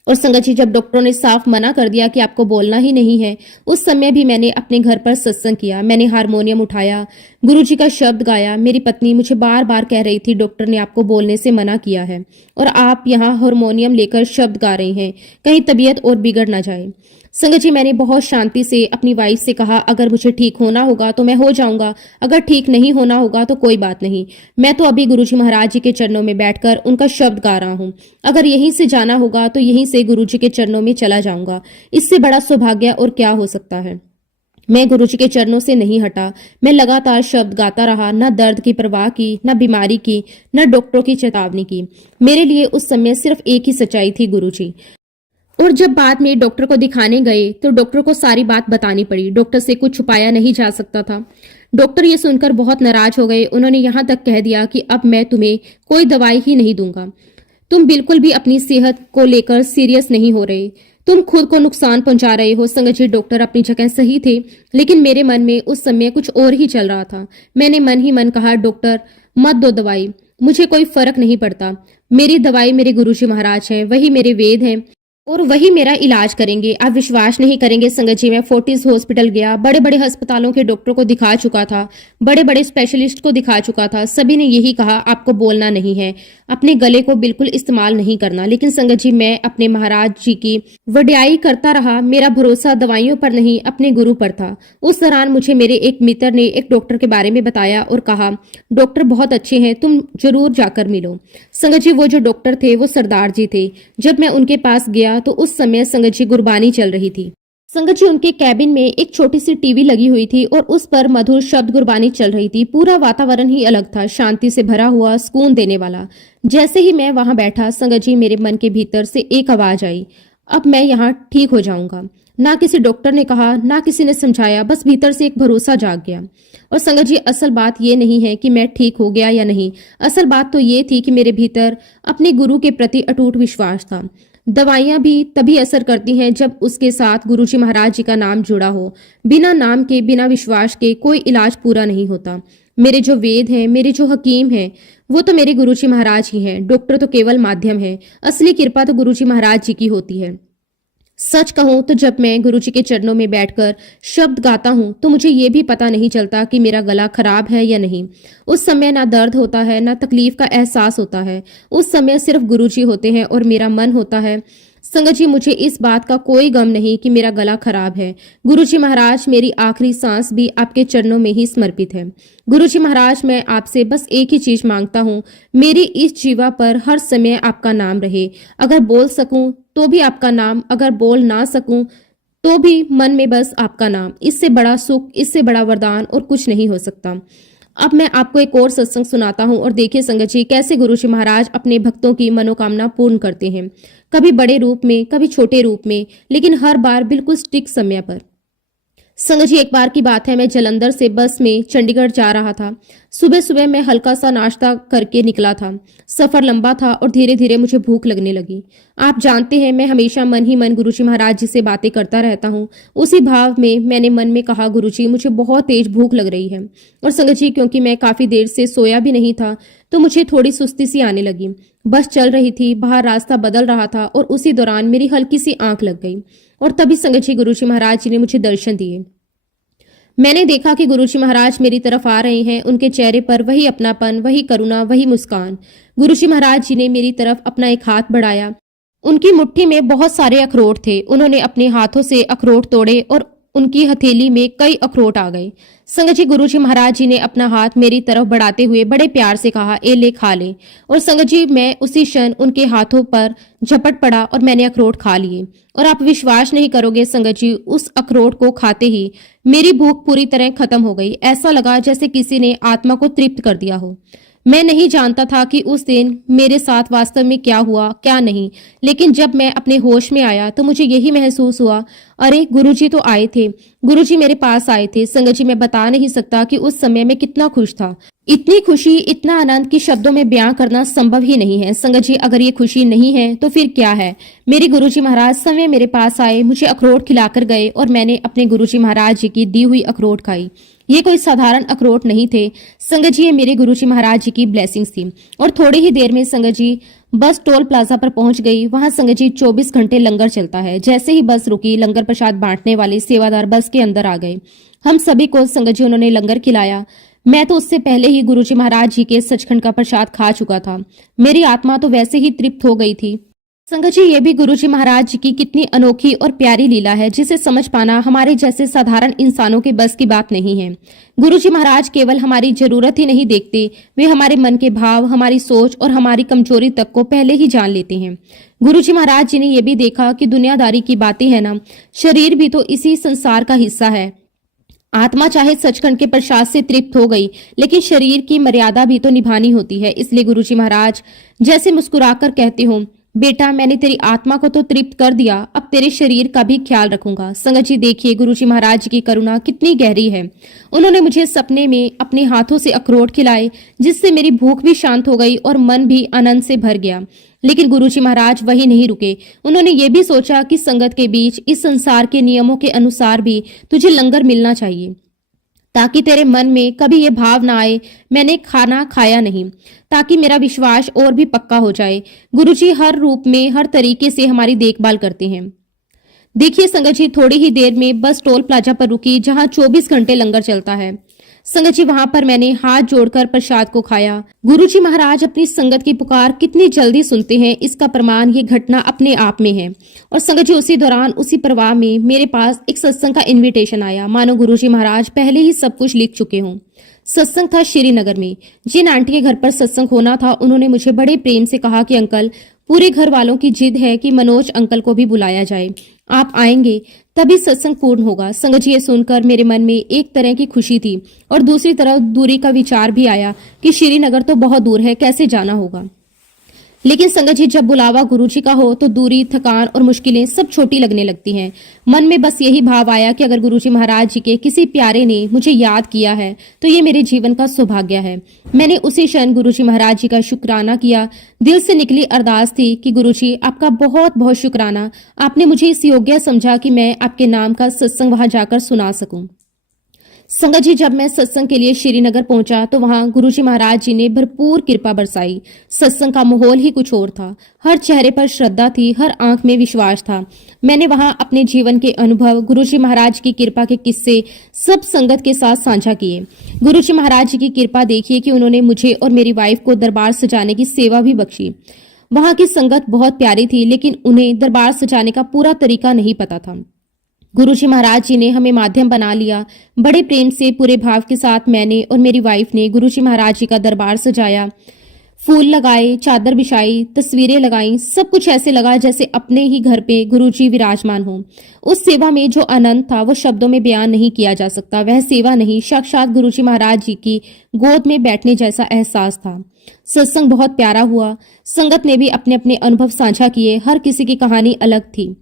और संगत जी, जब डॉक्टरों ने साफ मना कर दिया कि आपको बोलना ही नहीं है, उस समय भी मैंने अपने घर पर सत्संग किया। मैंने हारमोनियम उठाया, गुरुजी का शब्द गाया। मेरी पत्नी मुझे बार बार कह रही थी, डॉक्टर ने आपको बोलने से मना किया है और आप यहाँ हारमोनियम लेकर शब्द गा रही हैं, कहीं तबीयत और बिगड़ ना जाए। संगत जी, मैंने बहुत शांति से अपनी वाइफ से कहा, अगर मुझे ठीक होना होगा तो मैं हो जाऊंगा, अगर ठीक नहीं होना होगा तो कोई बात नहीं, मैं तो अभी गुरुजी महाराज जी के चरणों में बैठकर उनका शब्द गा रहा हूँ। अगर यहीं से जाना होगा तो यहीं से गुरुजी के चरणों में चला जाऊंगा। इससे बड़ा सौभाग्य और क्या हो सकता है। मैं गुरुजी के चरणों से नहीं हटा। मैं लगातार शब्द गाता रहा, न दर्द की परवाह की, न बीमारी की, न डॉक्टरों की चेतावनी की। मेरे लिए उस समय सिर्फ एक ही सच्चाई थी, गुरुजी। और जब बाद में डॉक्टर को दिखाने गए तो डॉक्टर को सारी बात बतानी पड़ी। डॉक्टर से कुछ छुपाया नहीं जा सकता था। डॉक्टर ये सुनकर बहुत नाराज हो गए। उन्होंने यहाँ तक कह दिया कि अब मैं तुम्हें कोई दवाई ही नहीं दूंगा। तुम बिल्कुल भी अपनी सेहत को लेकर सीरियस नहीं हो रहे, तुम खुद को नुकसान पहुंचा रहे हो। संगत जी, डॉक्टर अपनी जगह सही थे, लेकिन मेरे मन में उस समय कुछ और ही चल रहा था। मैंने मन ही मन कहा, डॉक्टर मत दो दवाई, मुझे कोई फर्क नहीं पड़ता। मेरी दवाई मेरे गुरुजी महाराज हैं, वही मेरे वेद हैं और वही मेरा इलाज करेंगे। आप विश्वास नहीं करेंगे संगत जी, मैं फोर्टिस हॉस्पिटल गया, बड़े बड़े अस्पतालों के डॉक्टर को दिखा चुका था, बड़े बड़े स्पेशलिस्ट को दिखा चुका था। सभी ने यही कहा, आपको बोलना नहीं है, अपने गले को बिल्कुल इस्तेमाल नहीं करना। लेकिन संगत जी, मैं अपने महाराज जी की वड्याई करता रहा। मेरा भरोसा दवाइयों पर नहीं, अपने गुरु पर था। उस दौरान मुझे मेरे एक मित्र ने एक डॉक्टर के बारे में बताया और कहा, डॉक्टर बहुत अच्छे हैं, तुम जरूर जाकर मिलो। संगत जी, वो जो डॉक्टर थे वो सरदार जी थे। जब मैं उनके पास गया तो उस समय संगत जी गुरबानी चल रही थी। संगत जी, उनके कैबिन में एक छोटी सी टीवी लगी हुई थी और उस पर मधुर शब्द गुरबानी चल रही थी। पूरा वातावरण ही अलग था, शांति से भरा हुआ, सुकून देने वाला। जैसे ही मैं वहां बैठा, संगत जी, मेरे मन के भीतर से एक आवाज आई, अब मैं यहाँ ठीक हो जाऊंगा। ना किसी डॉक्टर ने कहा, ना किसी ने समझाया, बस भीतर से एक भरोसा जाग गया। और संगत जी, असल बात ये नहीं है कि मैं ठीक हो गया या नहीं, असल बात तो ये थी कि मेरे भीतर अपने गुरु के प्रति अटूट विश्वास था। दवाइयां भी तभी असर करती हैं जब उसके साथ गुरुजी महाराज जी का नाम जुड़ा हो। बिना नाम के, बिना विश्वास के कोई इलाज पूरा नहीं होता। मेरे जो वेद हैं, मेरे जो हकीम हैं, वो तो मेरे गुरुजी महाराज ही हैं। डॉक्टर तो केवल माध्यम है, असली कृपा तो गुरुजी महाराज जी की होती है। सच कहूं तो जब मैं गुरुजी के चरणों में बैठकर शब्द गाता हूं तो मुझे ये भी पता नहीं चलता कि मेरा गला खराब है या नहीं। उस समय ना दर्द होता है, ना तकलीफ का एहसास होता है। उस समय सिर्फ गुरुजी होते हैं और मेरा मन होता है। संगत जी, मुझे इस बात का कोई गम नहीं कि मेरा गला खराब है। गुरुजी महाराज, मेरी आखिरी सांस भी आपके चरणों में ही समर्पित है। गुरुजी महाराज, मैं आपसे बस एक ही चीज मांगता हूँ, मेरी इस जीवा पर हर समय आपका नाम रहे। अगर बोल सकूं तो भी आपका नाम, अगर बोल ना सकूं तो भी मन में बस आपका नाम। इससे बड़ा सुख, इससे बड़ा वरदान और कुछ नहीं हो सकता। अब मैं आपको एक और सत्संग सुनाता हूँ और देखिए संगत जी कैसे गुरु जी महाराज अपने भक्तों की मनोकामना पूर्ण करते हैं। कभी बड़े रूप में, कभी छोटे रूप में, लेकिन हर बार बिल्कुल सटीक समय पर। संगत जी एक बार की बात है, मैं जलंधर से बस में चंडीगढ़ जा रहा था। सुबह सुबह मैं हल्का सा नाश्ता करके निकला था। सफर लंबा था और धीरे धीरे मुझे भूख लगने लगी। आप जानते हैं मैं हमेशा मन ही मन गुरुजी महाराज जी से बातें करता रहता हूँ। उसी भाव में मैंने मन में कहा, गुरुजी मुझे बहुत तेज भूख लग रही है। और संगत जी क्योंकि मैं काफी देर से सोया भी नहीं था तो मुझे थोड़ी सुस्ती सी आने लगी। बस चल रही थी, बाहर रास्ता बदल रहा था और उसी दौरान मेरी हल्की सी आंख लग गई और तभी संगत जी गुरुजी महाराज जी ने मुझे दर्शन दिए। मैंने देखा कि गुरुजी महाराज मेरी तरफ आ रहे हैं। उनके चेहरे पर वही अपनापन, वही करुणा, वही मुस्कान। गुरुजी महाराज जी ने मेरी तरफ अपना एक हाथ बढ़ाया। उनकी मुट्ठी में बहुत सारे अखरोट थे। उन्होंने अपने हाथों से अखरोट तोड़े और उनकी हथेली में कई अखरोट आ गए। संगत जी गुरुजी महाराज जी ने अपना हाथ मेरी तरफ बढ़ाते हुए बड़े प्यार से कहा, ए ले खा ले। और संगत जी मैं उसी क्षण उनके हाथों पर झपट पड़ा और मैंने अखरोट खा लिए। और आप विश्वास नहीं करोगे संगत जी, उस अखरोट को खाते ही मेरी भूख पूरी तरह खत्म हो गई। ऐसा लगा जैसे किसी ने आत्मा को तृप्त कर दिया हो। मैं नहीं जानता था कि उस दिन मेरे साथ वास्तव में क्या हुआ क्या नहीं, लेकिन जब मैं अपने होश में आया तो मुझे यही महसूस हुआ, अरे गुरुजी तो आए थे, गुरुजी मेरे पास आए थे। संगत जी मैं बता नहीं सकता कि उस समय मैं कितना खुश था। इतनी खुशी, इतना आनंद कि शब्दों में बयां करना संभव ही नहीं है। संगत जी अगर ये खुशी नहीं है तो फिर क्या है। मेरे गुरुजी महाराज समय मेरे पास आए, मुझे अखरोट खिलाकर गए और मैंने अपने गुरुजी महाराज जी की दी हुई अखरोट खाई। ये कोई साधारण अखरोट नहीं थे संगत जी, ये मेरे गुरुजी महाराज जी की ब्लेसिंग्स थी। और थोड़ी ही देर में संगत जी बस टोल प्लाजा पर पहुंच गई। वहां संगत जी 24 घंटे लंगर चलता है। जैसे ही बस रुकी, लंगर प्रसाद बांटने वाले सेवादार बस के अंदर आ गए। हम सभी को संगत जी उन्होंने लंगर खिलाया। मैं तो उससे पहले ही गुरुजी महाराज जी के सचखंड का प्रसाद खा चुका था। मेरी आत्मा तो वैसे ही तृप्त हो गई थी। संगत जी ये भी गुरुजी महाराज जी की कितनी अनोखी और प्यारी लीला है जिसे समझ पाना हमारे जैसे साधारण इंसानों के बस की बात नहीं है। गुरुजी महाराज केवल हमारी जरूरत ही नहीं देखते, वे हमारे मन के भाव, हमारी सोच और हमारी कमजोरी तक को पहले ही जान लेते हैं। गुरुजी महाराज जी ने यह भी देखा कि दुनियादारी की बातें है ना, शरीर भी तो इसी संसार का हिस्सा है। आत्मा चाहे सचखंड के प्रसाद से तृप्त हो गई, लेकिन शरीर की मर्यादा भी तो निभानी होती है। इसलिए गुरुजी महाराज जैसे मुस्कुराकर कहते हो, बेटा मैंने तेरी आत्मा को तो तृप्त कर दिया, अब तेरे शरीर का भी ख्याल रखूंगा। संगत जी देखिए गुरुजी महाराज जी की करुणा कितनी गहरी है। उन्होंने मुझे सपने में अपने हाथों से अखरोट खिलाए, जिससे मेरी भूख भी शांत हो गई और मन भी आनंद से भर गया। लेकिन गुरुजी महाराज वही नहीं रुके। उन्होंने ये भी सोचा कि संगत के बीच इस संसार के नियमों के अनुसार भी तुझे लंगर मिलना चाहिए, ताकि तेरे मन में कभी ये भाव ना आए मैंने खाना खाया नहीं, ताकि मेरा विश्वास और भी पक्का हो जाए। गुरुजी हर रूप में, हर तरीके से हमारी देखभाल करते हैं। देखिए संगत जी थोड़ी ही देर में बस टोल प्लाजा पर रुकी, जहां 24 घंटे लंगर चलता है। संगत जी वहां पर मैंने हाथ जोड़कर प्रसाद को खाया। गुरुजी महाराज अपनी संगत की पुकार कितनी जल्दी सुनते हैं, इसका प्रमाण ये घटना अपने आप में है। और संगत जी उसी दौरान, उसी प्रवाह में मेरे पास एक सत्संग का इनविटेशन आया, मानो गुरुजी महाराज पहले ही सब कुछ लिख चुके हों। सत्संग था श्रीनगर में। जिन आंटी के घर पर सत्संग होना था, उन्होंने मुझे बड़े प्रेम से कहा कि अंकल, पूरे घर वालों की जिद है कि मनोज अंकल को भी बुलाया जाए, आप आएंगे तभी सत्संग पूर्ण होगा। संगत जी ये सुनकर मेरे मन में एक तरह की खुशी थी और दूसरी तरफ दूरी का विचार भी आया कि श्रीनगर तो बहुत दूर है, कैसे जाना होगा। लेकिन संगत जी जब बुलावा गुरुजी का हो तो दूरी, थकान और मुश्किलें सब छोटी लगने लगती हैं। मन में बस यही भाव आया कि अगर गुरुजी महाराज जी के किसी प्यारे ने मुझे याद किया है तो ये मेरे जीवन का सौभाग्य है। मैंने उसी क्षण गुरुजी महाराज जी का शुक्राना किया। दिल से निकली अरदास थी कि गुरुजी आपका बहुत बहुत शुक्राना, आपने मुझे इस योग्य समझा कि मैं आपके नाम का सत्संग वहां जाकर सुना सकूं। संगत जी जब मैं सत्संग के लिए श्रीनगर पहुंचा तो वहां गुरुजी महाराज जी ने भरपूर कृपा बरसाई। सत्संग का माहौल ही कुछ और था। हर चेहरे पर श्रद्धा थी, हर आंख में विश्वास था। मैंने वहां अपने जीवन के अनुभव, गुरुजी महाराज की कृपा के किस्से सब संगत के साथ साझा किए। गुरुजी महाराज जी की कृपा देखिए कि उन्होंने मुझे और मेरी वाइफ को दरबार सजाने की सेवा भी बख्शी। वहां की संगत बहुत प्यारी थी, लेकिन उन्हें दरबार सजाने का पूरा तरीका नहीं पता था। गुरुजी महाराज जी ने हमें माध्यम बना लिया। बड़े प्रेम से, पूरे भाव के साथ मैंने और मेरी वाइफ ने गुरुजी महाराज जी का दरबार सजाया। फूल लगाए, चादर बिछाई, तस्वीरें लगाई, सब कुछ ऐसे लगा जैसे अपने ही घर पे गुरुजी विराजमान हो। उस सेवा में जो आनंद था वो शब्दों में बयान नहीं किया जा सकता। वह सेवा नहीं, साक्षात गुरुजी महाराज जी की गोद में बैठने जैसा एहसास था। सत्संग बहुत प्यारा हुआ। संगत ने भी अपने अपने अनुभव साझा किए। हर किसी की कहानी अलग थी।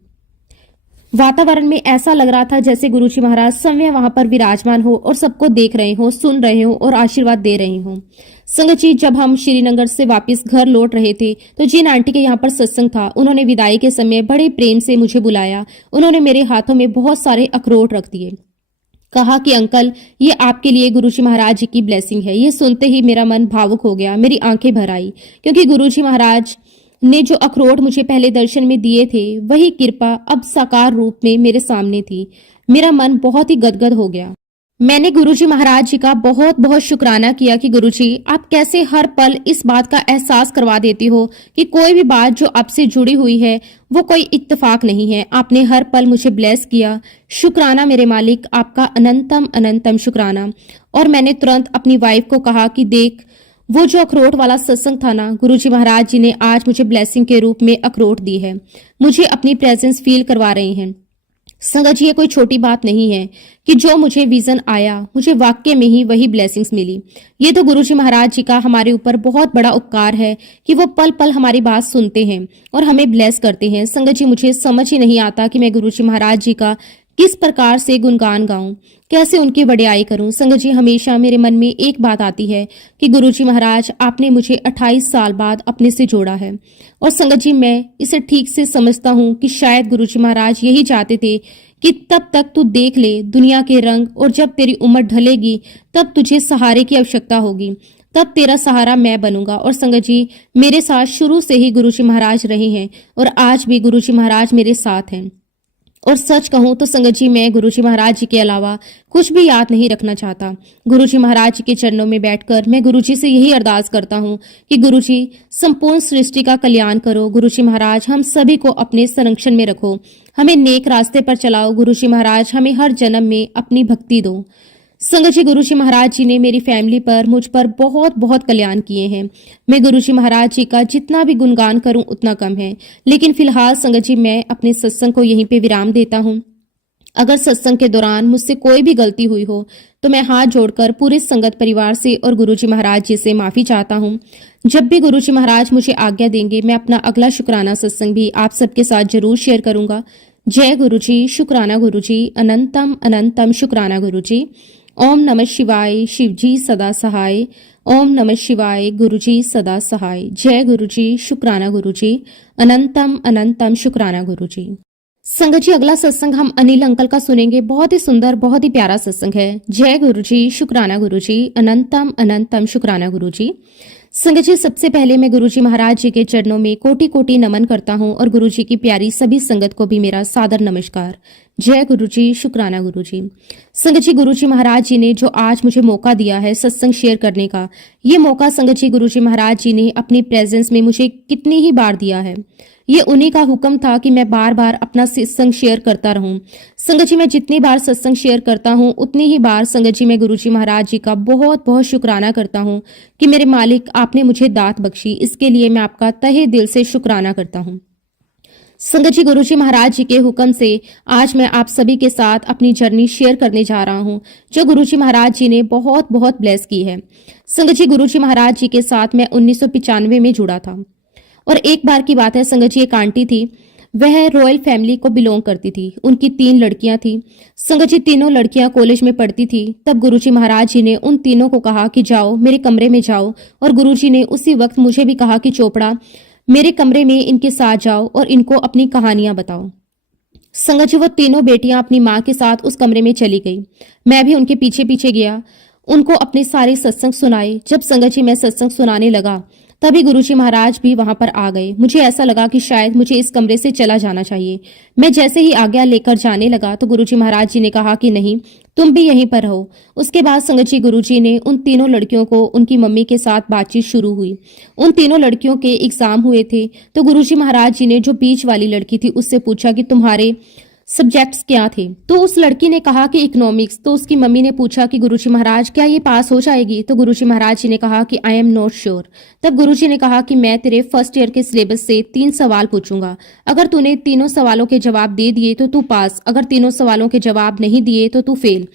वातावरण में ऐसा लग रहा था जैसे गुरुजी महाराज स्वयं वहां पर विराजमान हो और सबको देख रहे हो, सुन रहे हो और आशीर्वाद दे रहे हो। संगत जी, जब हम श्रीनगर से वापस घर लौट रहे थे तो जिन आंटी के यहाँ पर सत्संग था, उन्होंने विदाई के समय बड़े प्रेम से मुझे बुलाया। उन्होंने मेरे हाथों में बहुत सारे अखरोट रख दिए। कहा कि अंकल, ये आपके लिए गुरुजी महाराज जी की ब्लेसिंग है। ये सुनते ही मेरा मन भावुक हो गया, मेरी आंखें भर आई, क्योंकि गुरुजी महाराज ने जो अखरोट मुझे पहले दर्शन में दिए थे, वही कृपा अब साकार रूप में मेरे सामने थी। मेरा मन बहुत ही गदगद हो गया। मैंने गुरुजी महाराज जी का बहुत बहुत शुक्राना किया कि गुरुजी, आप कैसे हर पल इस बात का एहसास करवा देती हो कि कोई भी बात जो आपसे जुड़ी हुई है वो कोई इत्तेफाक नहीं है। आपने हर पल मुझे ब्लेस किया। शुक्राना मेरे मालिक, आपका अनंतम अनंतम शुक्राना। और मैंने तुरंत अपनी वाइफ को कहा कि देख, वो जो अखरोट वाला सत्संग था ना, गुरुजी महाराज जी ने आज मुझे ब्लेसिंग के रूप में अखरोट दी है, मुझे अपनी प्रेजेंस फील करवा रहे हैं। संगत जी, ये कोई छोटी बात नहीं है कि जो मुझे विजन आया, मुझे वाक्य में ही वही ब्लेसिंग्स मिली। ये तो गुरुजी महाराज जी का हमारे ऊपर बहुत बड़ा उपकार है कि वो पल पल हमारी बात सुनते हैं और हमें ब्लेस करते हैं। संगत जी, मुझे समझ ही नहीं आता कि मैं गुरुजी महाराज जी का किस प्रकार से गुणगान गाऊं, कैसे उनकी वडियाई करूं। संगत जी, हमेशा मेरे मन में एक बात आती है कि गुरुजी महाराज, आपने मुझे 28 साल बाद अपने से जोड़ा है। और संगत जी, मैं इसे ठीक से समझता हूं कि शायद गुरुजी महाराज यही चाहते थे कि तब तक तू देख ले दुनिया के रंग, और जब तेरी उम्र ढलेगी तब तुझे सहारे की आवश्यकता होगी, तब तेरा सहारा मैं बनूंगा। और संगत जी, मेरे साथ शुरू से ही गुरुजी महाराज रहे हैं और आज भी गुरुजी महाराज मेरे साथ हैं। और सच कहूं तो संगत जी, मैं गुरुजी महाराज जी के अलावा कुछ भी याद नहीं रखना चाहता। गुरुजी महाराज जी के चरणों में बैठकर मैं गुरुजी से यही अरदास करता हूं कि गुरुजी, संपूर्ण सृष्टि का कल्याण करो। गुरुजी महाराज, हम सभी को अपने संरक्षण में रखो, हमें नेक रास्ते पर चलाओ। गुरुजी महाराज, हमें हर जन्म में अपनी भक्ति दो। संगत जी, गुरुजी महाराज जी ने मेरी फैमिली पर, मुझ पर बहुत बहुत कल्याण किए हैं। मैं गुरुजी महाराज जी का जितना भी गुणगान करूं उतना कम है। लेकिन फिलहाल संगत जी, मैं अपने सत्संग को यहीं पे विराम देता हूं। अगर सत्संग के दौरान मुझसे कोई भी गलती हुई हो तो मैं हाथ जोड़कर पूरे संगत परिवार से और गुरुजी महाराज जी से माफी चाहता हूं। जब भी गुरुजी महाराज मुझे आज्ञा देंगे, मैं अपना अगला शुक्राना सत्संग भी आप सबके साथ जरूर शेयर करूंगा। जय गुरुजी, शुक्राना गुरुजी, अनंतम अनंतम शुक्राना गुरुजी। ओम नमः शिवाय, शिवजी सदा सहाय। ओम नमः शिवाय, गुरुजी सदा सहाय। जय गुरुजी, शुक्राना गुरुजी, अनंतम अनंतम शुक्राना गुरुजी। संगत जी, अगला सत्संग हम अनिल अंकल का सुनेंगे। बहुत ही सुंदर, बहुत ही प्यारा सत्संग है। जय गुरुजी, शुक्राना गुरुजी, अनंतम अनंतम शुक्राना गुरुजी। संगत जी, सबसे पहले मैं गुरुजी महाराज जी के चरणों में कोटि कोटि नमन करता हूं और गुरुजी की प्यारी सभी संगत को भी मेरा सादर नमस्कार। जय गुरुजी, शुक्राना गुरुजी। संगत जी, गुरुजी महाराज जी ने जो आज मुझे मौका दिया है सत्संग शेयर करने का, ये मौका संगत जी गुरुजी महाराज जी ने अपनी प्रेजेंस में मुझे कितनी ही बार दिया है। ये उन्हीं का हुक्म था कि मैं बार बार अपना सत्संग शेयर करता रहूं। संगत जी, मैं जितनी बार सत्संग शेयर करता हूं उतनी ही बार संगत जी मैं गुरुजी महाराज जी का बहुत बहुत शुक्राना करता हूं कि मेरे मालिक, आपने मुझे दात बख्शी। इसके लिए मैं आपका तहे दिल से शुक्राना करता हूं। संगत जी, गुरुजी महाराज जी के हुक्म से आज मैं आप सभी के साथ अपनी जर्नी शेयर करने जा रहा हूं, जो गुरुजी महाराज जी ने बहुत बहुत ब्लेस की है। संगत जी, गुरुजी महाराज जी के साथ मैं 1995 में जुड़ा था। और एक बार की बात है, संगत जी, एक आंटी थी, वह रॉयल फैमिली को बिलोंग करती थी। उनकी 3 लड़कियां थी। संगत जी, तीनों लड़कियां कॉलेज में पढ़ती थी। तब गुरुजी महाराज जी ने उन तीनों को कहा कि जाओ मेरे कमरे में जाओ, और गुरुजी ने उसी वक्त मुझे भी कहा कि चोपड़ा, मेरे कमरे में इनके साथ जाओ और इनको अपनी कहानियां बताओ। संगत जी, वो तीनों बेटियां अपनी माँ के साथ उस कमरे में चली गई। मैं भी उनके पीछे पीछे गया, उनको अपने सारे सत्संग सुनाए। जब संगत जी मैं सत्संग सुनाने लगा, तभी गुरुजी महाराज भी वहां पर आ गए। मुझे ऐसा लगा कि शायद मुझे इस कमरे से चला जाना चाहिए। मैं जैसे ही आज्ञा लेकर जाने लगा तो गुरुजी महाराज जी ने कहा कि नहीं, तुम भी यहीं पर रहो। उसके बाद संगत जी गुरुजी ने उन तीनों लड़कियों को उनकी मम्मी के साथ बातचीत शुरू हुई। उन तीनों लड़कियों के एग्जाम हुए थे, तो गुरुजी महाराज जी ने जो बीच वाली लड़की थी उससे पूछा कि तुम्हारे सब्जेक्ट्स क्या थे। तो उस लड़की ने कहा कि इकोनॉमिक्स। तो उसकी मम्मी ने पूछा कि गुरुजी महाराज क्या ये पास हो जाएगी। तो गुरुजी महाराज जी ने कहा कि आई एम नॉट श्योर। तब गुरुजी ने कहा कि मैं तेरे फर्स्ट ईयर के सिलेबस से 3 सवाल पूछूंगा, अगर तूने तीनों सवालों के जवाब दे दिए तो तू पास, अगर तीनों सवालों के जवाब नहीं दिए तो तू फेल।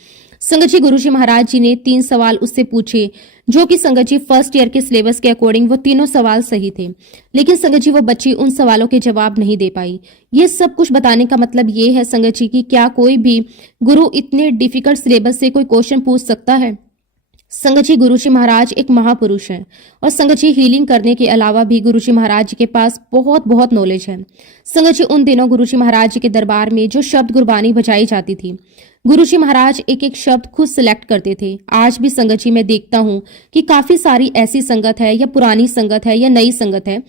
संगत जी गुरुजी महाराज जी ने 3 सवाल उससे पूछे, जो कि संगत जी फर्स्ट ईयर के सिलेबस के अकॉर्डिंग वो तीनों सवाल सही थे, लेकिन संगत जी वो बच्ची उन सवालों के जवाब नहीं दे पाई। ये सब कुछ बताने का मतलब ये है संगत जी कि क्या कोई भी गुरु इतने डिफिकल्ट सिलेबस से कोई क्वेश्चन पूछ सकता है। संगत जी गुरुजी महाराज एक महापुरुष हैं और संगत जी हीलिंग करने के अलावा भी गुरुजी महाराज जी के पास बहुत बहुत नॉलेज है। संगत जी उन दिनों गुरुजी महाराज जी के दरबार में जो शब्द गुरबानी बजाई जाती थी, गुरुजी महाराज एक एक शब्द खुद सिलेक्ट करते थे। आज भी संगत जी मैं देखता हूँ कि काफी सारी ऐसी संगत है या पुरानी संगत है या नई संगत है,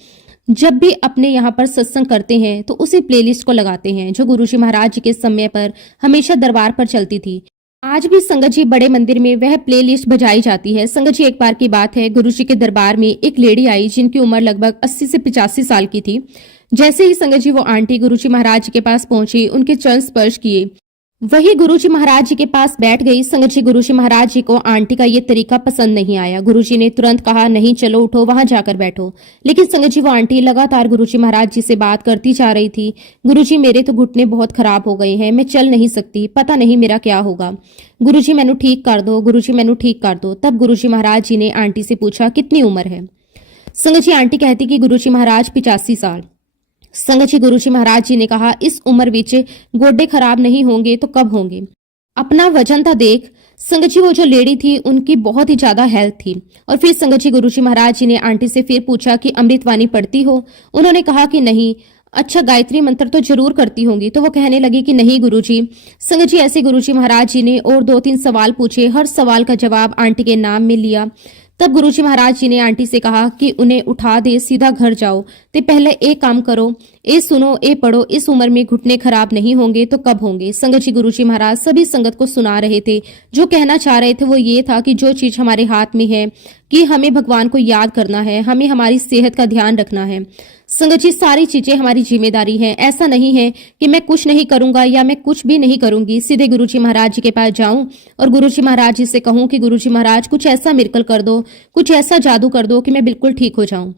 जब भी अपने यहाँ पर सत्संग करते हैं तो उसी प्लेलिस्ट को लगाते हैं जो गुरुजी महाराज जी के समय पर हमेशा दरबार पर चलती थी। आज भी संगत जी बड़े मंदिर में वह प्लेलिस्ट बजाई जाती है। संगत जी एक बार की बात है, गुरुजी के दरबार में एक लेडी आई जिनकी उम्र लगभग 80 से 85 साल की थी। जैसे ही संगत जी वो आंटी गुरुजी महाराज जी के पास पहुंची, उनके चरण स्पर्श किए, वही गुरुजी महाराज जी के पास बैठ गई। संगत जी गुरुजी महाराज जी को आंटी का ये तरीका पसंद नहीं आया। गुरुजी ने तुरंत कहा, नहीं चलो उठो वहां जाकर बैठो। लेकिन संगत जी वो आंटी लगातार गुरुजी महाराज जी से बात करती जा रही थी। गुरुजी मेरे तो घुटने बहुत खराब हो गए हैं, मैं चल नहीं सकती, पता नहीं मेरा क्या होगा, गुरुजी मैनू ठीक कर दो, गुरुजी मैनू ठीक कर दो। तब गुरुजी महाराज जी ने आंटी से पूछा कितनी उम्र है। संगत जी आंटी कहती कि गुरुजी महाराज 85 साल। संगत जी गुरुजी महाराज जी ने कहा, इस उम्र विच गोडे खराब नहीं होंगे तो कब होंगे, अपना वजन था देख। संगत जी वो जो लेडी थी उनकी बहुत ही ज्यादा हेल्थ थी। और फिर संगत जी गुरुजी महाराज जी ने आंटी से फिर पूछा कि अमृतवाणी पढ़ती हो। उन्होंने कहा कि नहीं। अच्छा गायत्री मंत्र तो जरूर करती होंगी। तो वो कहने लगी कि नहीं गुरुजी। संगत जी ऐसे गुरुजी महाराज जी ने और 2-3 सवाल पूछे, हर सवाल का जवाब आंटी के नाम में लिया। तब गुरुजी महाराज जी ने आंटी से कहा कि उन्हें उठा दे, सीधा घर जाओ, ते पहले एक काम करो, ए सुनो, ए पढ़ो, इस उम्र में घुटने खराब नहीं होंगे तो कब होंगे। संगत जी गुरुजी महाराज सभी संगत को सुना रहे थे। जो कहना चाह रहे थे वो ये था कि जो चीज हमारे हाथ में है कि हमें भगवान को याद करना है, हमें हमारी सेहत का ध्यान रखना है। संगत जी सारी चीजें हमारी जिम्मेदारी है। ऐसा नहीं है कि मैं कुछ नहीं करूंगा या मैं कुछ भी नहीं करूंगी, सीधे गुरुजी महाराज जी के पास जाऊं और गुरुजी महाराज जी से कहूं कि गुरुजी महाराज कुछ ऐसा मिरेकल कर दो, कुछ ऐसा जादू कर दो कि मैं बिल्कुल ठीक हो जाऊं।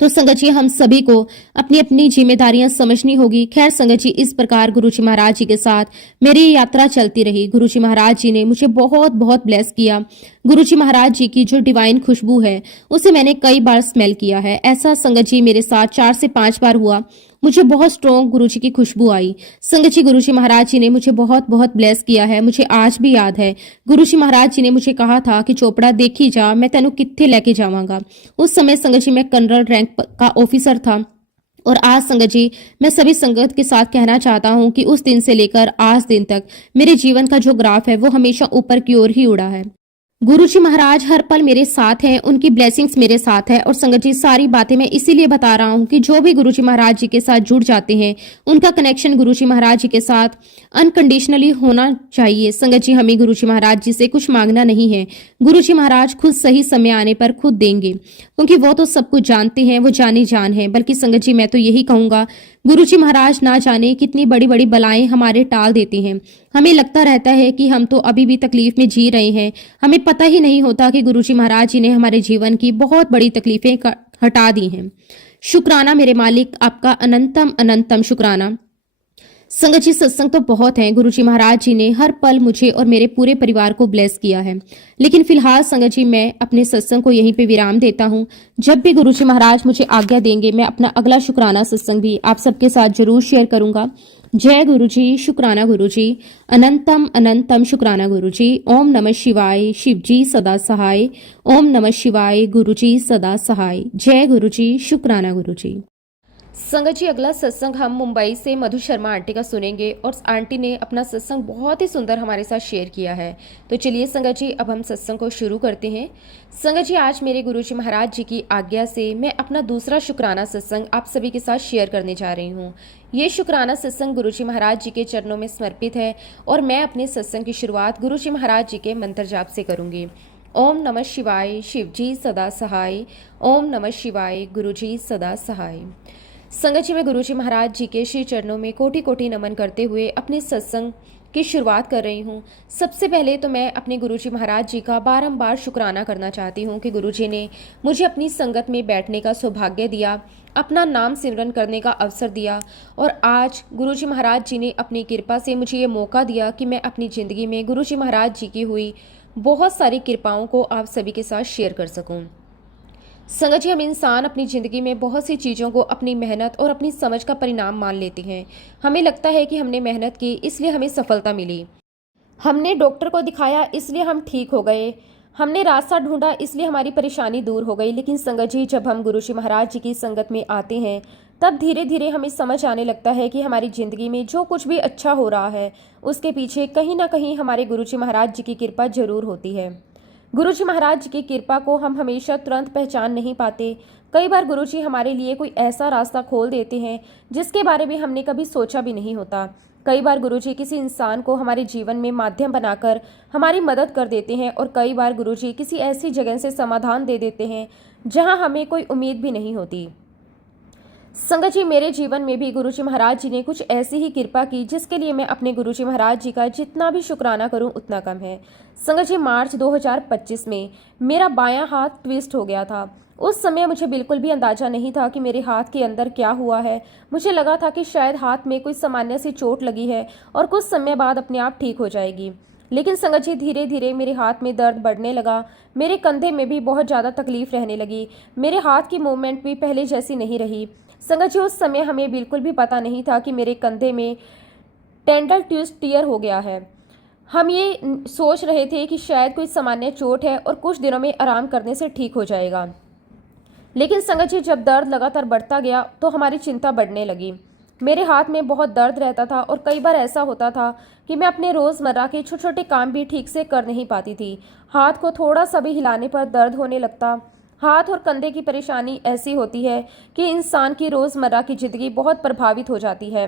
तो संगत जी हम सभी को अपनी अपनी जिम्मेदारियां समझनी होगी। खैर संगत जी इस प्रकार गुरुजी महाराज जी के साथ मेरी यात्रा चलती रही। गुरुजी महाराज जी ने मुझे बहुत बहुत ब्लेस किया। गुरुजी महाराज जी की जो डिवाइन खुशबू है उसे मैंने कई बार स्मेल किया है। ऐसा संगत जी मेरे साथ 4 से 5 बार हुआ। मुझे बहुत स्ट्रॉन्ग गुरुजी की खुशबू आई। संगत जी गुरुजी महाराज जी ने मुझे बहुत बहुत ब्लेस किया है। मुझे आज भी याद है गुरुजी महाराज जी ने मुझे कहा था कि चोपड़ा देखी जा, मैं तेनू कित्थे लेके जावांगा। उस समय संगत जी मैं कर्नल रैंक का ऑफिसर था। और आज संगत जी मैं सभी संगत के साथ कहना चाहता हूं कि उस दिन से लेकर आज दिन तक मेरे जीवन का जो ग्राफ है वो हमेशा ऊपर की ओर ही उड़ा है। गुरुजी महाराज हर पल मेरे साथ हैं, उनकी ब्लेसिंग्स मेरे साथ है। और संगत जी सारी बातें मैं इसीलिए बता रहा हूं कि जो भी गुरुजी महाराज जी के साथ जुड़ जाते हैं उनका कनेक्शन गुरुजी महाराज जी के साथ अनकंडीशनली होना चाहिए। संगत जी हमें गुरुजी महाराज जी से कुछ मांगना नहीं है, गुरुजी महाराज खुद सही समय आने पर खुद देंगे, क्योंकि वो तो सब कुछ जानते हैं, वो जानी जान है। बल्कि संगत जी मैं तो यही कहूंगा गुरुजी महाराज ना जाने कितनी बड़ी बड़ी बलाएं हमारे टाल देते हैं। हमें लगता रहता है कि हम तो अभी भी तकलीफ में जी रहे हैं, हमें पता ही नहीं होता कि गुरुजी महाराज जी ने हमारे जीवन की बहुत बड़ी तकलीफें हटा दी हैं। शुक्राना मेरे मालिक, आपका अनंतम अनंतम शुक्राना। संगत जी सत्संग तो बहुत है, गुरुजी महाराज जी ने हर पल मुझे और मेरे पूरे परिवार को ब्लेस किया है। लेकिन फिलहाल संगत जी मैं अपने सत्संग को यहीं पे विराम देता हूँ। जब भी गुरुजी महाराज मुझे आज्ञा देंगे मैं अपना अगला शुक्राना सत्संग भी आप सबके साथ जरूर शेयर करूंगा। जय गुरुजी, शुक्राना गुरुजी, अनंतम अनंतम शुक्राना गुरुजी। ओम नमः शिवाय, शिव जी सदा सहाय। ओम नमः शिवाय, गुरुजी सदा सहाय। जय गुरुजी, शुक्राना गुरुजी। संगत जी अगला सत्संग हम मुंबई से मधु शर्मा आंटी का सुनेंगे और आंटी ने अपना सत्संग बहुत ही सुंदर हमारे साथ शेयर किया है। तो चलिए संगत जी अब हम सत्संग को शुरू करते हैं। संगत जी आज मेरे गुरुजी महाराज जी की आज्ञा से मैं अपना दूसरा शुक्राना सत्संग आप सभी के साथ शेयर करने जा रही हूँ। ये शुक्राना सत्संग गुरुजी महाराज जी के चरणों में समर्पित है और मैं अपने सत्संग की शुरुआत गुरुजी महाराज जी के मंत्र जाप से करूँगी। ओम नमः शिवाय, शिव जी सदा सहाय। ओम नमः शिवाय, गुरुजी सदा सहाय। संगत जी, मैं गुरुजी महाराज जी के श्री चरणों में कोटि कोटि नमन करते हुए अपने सत्संग की शुरुआत कर रही हूँ। सबसे पहले तो मैं अपने गुरुजी महाराज जी का बारंबार शुक्राना करना चाहती हूँ कि गुरुजी ने मुझे अपनी संगत में बैठने का सौभाग्य दिया, अपना नाम सिमरन करने का अवसर दिया और आज गुरुजी महाराज जी ने अपनी कृपा से मुझे ये मौका दिया कि मैं अपनी ज़िंदगी में गुरुजी महाराज जी की हुई बहुत सारी कृपाओं को आप सभी के साथ शेयर कर सकूँ। संगत जी, हम इंसान अपनी ज़िंदगी में बहुत सी चीज़ों को अपनी मेहनत और अपनी समझ का परिणाम मान लेते हैं। हमें लगता है कि हमने मेहनत की इसलिए हमें सफलता मिली, हमने डॉक्टर को दिखाया इसलिए हम ठीक हो गए, हमने रास्ता ढूंढा इसलिए हमारी परेशानी दूर हो गई। लेकिन संगत जी, जब हम गुरुजी महाराज जी की संगत में आते हैं तब धीरे धीरे हमें समझ आने लगता है कि हमारी ज़िंदगी में जो कुछ भी अच्छा हो रहा है उसके पीछे कहीं ना कहीं हमारे गुरुजी महाराज जी की कृपा जरूर होती है। गुरुजी महाराज जी की कृपा को हम हमेशा तुरंत पहचान नहीं पाते। कई बार गुरुजी हमारे लिए कोई ऐसा रास्ता खोल देते हैं जिसके बारे में हमने कभी सोचा भी नहीं होता। कई बार गुरुजी किसी इंसान को हमारे जीवन में माध्यम बनाकर हमारी मदद कर देते हैं और कई बार गुरुजी किसी ऐसी जगह से समाधान दे देते हैं जहां हमें कोई उम्मीद भी नहीं होती। संगत जी, मेरे जीवन में भी गुरुजी महाराज जी ने कुछ ऐसी ही कृपा की जिसके लिए मैं अपने गुरुजी महाराज जी का जितना भी शुक्राना करूं उतना कम है। संगत जी, मार्च 2025 में मेरा बायां हाथ ट्विस्ट हो गया था। उस समय मुझे बिल्कुल भी अंदाजा नहीं था कि मेरे हाथ के अंदर क्या हुआ है। मुझे लगा था कि शायद हाथ में कोई सामान्य सी चोट लगी है और कुछ समय बाद अपने आप ठीक हो जाएगी। लेकिन संगत जी, धीरे धीरे मेरे हाथ में दर्द बढ़ने लगा, मेरे कंधे में भी बहुत ज़्यादा तकलीफ रहने लगी, मेरे हाथ की मूवमेंट भी पहले जैसी नहीं रही। संगत जी, उस समय हमें बिल्कुल भी पता नहीं था कि मेरे कंधे में टेंडल ट्विस्ट टियर हो गया है। हम ये सोच रहे थे कि शायद कोई सामान्य चोट है और कुछ दिनों में आराम करने से ठीक हो जाएगा। लेकिन संगत जी, जब दर्द लगातार बढ़ता गया तो हमारी चिंता बढ़ने लगी। मेरे हाथ में बहुत दर्द रहता था और कई बार ऐसा होता था कि मैं अपने रोज़मर्रा के छोटे छोटे काम भी ठीक से कर नहीं पाती थी। हाथ को थोड़ा सा भी हिलाने पर दर्द होने लगता। हाथ और कंधे की परेशानी ऐसी होती है कि इंसान की रोज़मर्रा की ज़िंदगी बहुत प्रभावित हो जाती है।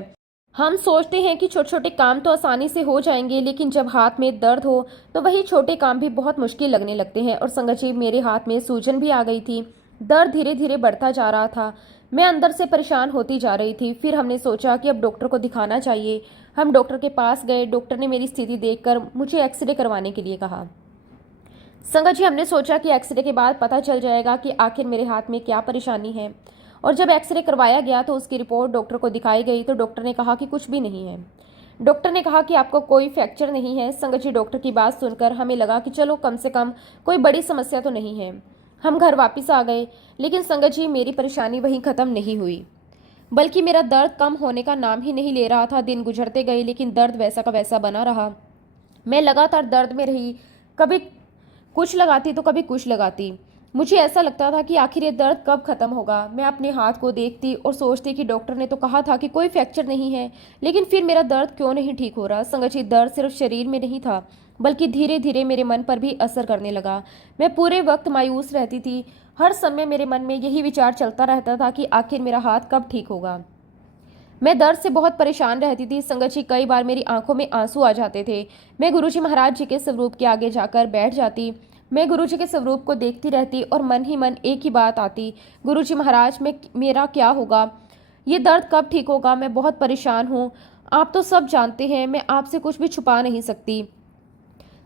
हम सोचते हैं कि छोटे छोटे काम तो आसानी से हो जाएंगे, लेकिन जब हाथ में दर्द हो तो वही छोटे काम भी बहुत मुश्किल लगने लगते हैं। और संगत जी, मेरे हाथ में सूजन भी आ गई थी। दर्द धीरे धीरे बढ़ता जा रहा था। मैं अंदर से परेशान होती जा रही थी। फिर हमने सोचा कि अब डॉक्टर को दिखाना चाहिए। हम डॉक्टर के पास गए। डॉक्टर ने मेरी स्थिति देखकर मुझे एक्सरे करवाने के लिए कहा। संगत जी, हमने सोचा कि एक्सरे के बाद पता चल जाएगा कि आखिर मेरे हाथ में क्या परेशानी है। और जब एक्सरे करवाया गया तो उसकी रिपोर्ट डॉक्टर को दिखाई गई तो डॉक्टर ने कहा कि कुछ भी नहीं है। डॉक्टर ने कहा कि आपको कोई फ्रैक्चर नहीं है। संगत जी, डॉक्टर की बात सुनकर हमें लगा कि चलो कम से कम कोई बड़ी समस्या तो नहीं है। हम घर वापस आ गए। लेकिन संगत जी, मेरी परेशानी वहीं ख़त्म नहीं हुई, बल्कि मेरा दर्द कम होने का नाम ही नहीं ले रहा था। दिन गुजरते गए लेकिन दर्द वैसा का वैसा बना रहा। मैं लगातार दर्द में रही, कभी कुछ लगाती तो कभी कुछ लगाती। मुझे ऐसा लगता था कि आखिर ये दर्द कब खत्म होगा। मैं अपने हाथ को देखती और सोचती कि डॉक्टर ने तो कहा था कि कोई फ्रैक्चर नहीं है, लेकिन फिर मेरा दर्द क्यों नहीं ठीक हो रहा। संगत जी, दर्द सिर्फ शरीर में नहीं था बल्कि धीरे धीरे मेरे मन पर भी असर करने लगा। मैं पूरे वक्त मायूस रहती थी। हर समय मेरे मन में यही विचार चलता रहता था कि आखिर मेरा हाथ कब ठीक होगा। मैं दर्द से बहुत परेशान रहती थी। संगत जी, कई बार मेरी आंखों में आंसू आ जाते थे। मैं गुरुजी महाराज जी के स्वरूप के आगे जाकर बैठ जाती। मैं गुरुजी के स्वरूप को देखती रहती और मन ही मन एक ही बात आती, गुरुजी महाराज, मेरा क्या होगा, ये दर्द कब ठीक होगा, मैं बहुत परेशान हूँ। आप तो सब जानते हैं, मैं आपसे कुछ भी छुपा नहीं सकती।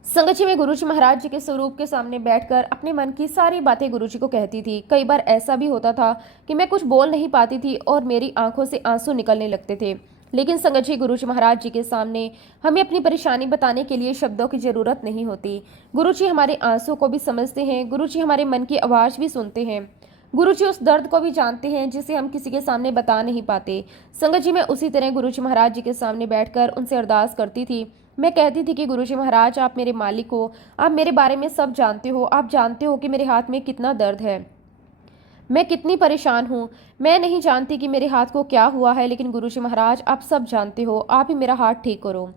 संगत जी, मैं गुरुजी महाराज जी के स्वरूप के सामने बैठकर अपने मन की सारी बातें गुरुजी को कहती थी। कई बार ऐसा भी होता था कि मैं कुछ बोल नहीं पाती थी और मेरी आंखों से आंसू निकलने लगते थे। लेकिन संगत जी, गुरुजी महाराज जी के सामने हमें अपनी परेशानी बताने के लिए शब्दों की जरूरत नहीं होती। गुरुजी हमारे आंसू को भी समझते हैं। गुरुजी हमारे मन की आवाज़ भी सुनते हैं। गुरुजी उस दर्द को भी जानते हैं जिसे हम किसी के सामने बता नहीं पाते। संगत जी, मैं उसी तरह गुरुजी महाराज जी के सामने बैठकर उनसे अरदास करती थी। मैं कहती थी कि गुरुजी महाराज, आप मेरे मालिक हो, आप मेरे बारे में सब जानते हो। आप जानते हो कि मेरे हाथ में कितना दर्द है, मैं कितनी परेशान हूँ। मैं नहीं जानती कि मेरे हाथ को क्या हुआ है, लेकिन गुरुजी महाराज, आप सब जानते हो। आप ही मेरा हाथ ठीक करो।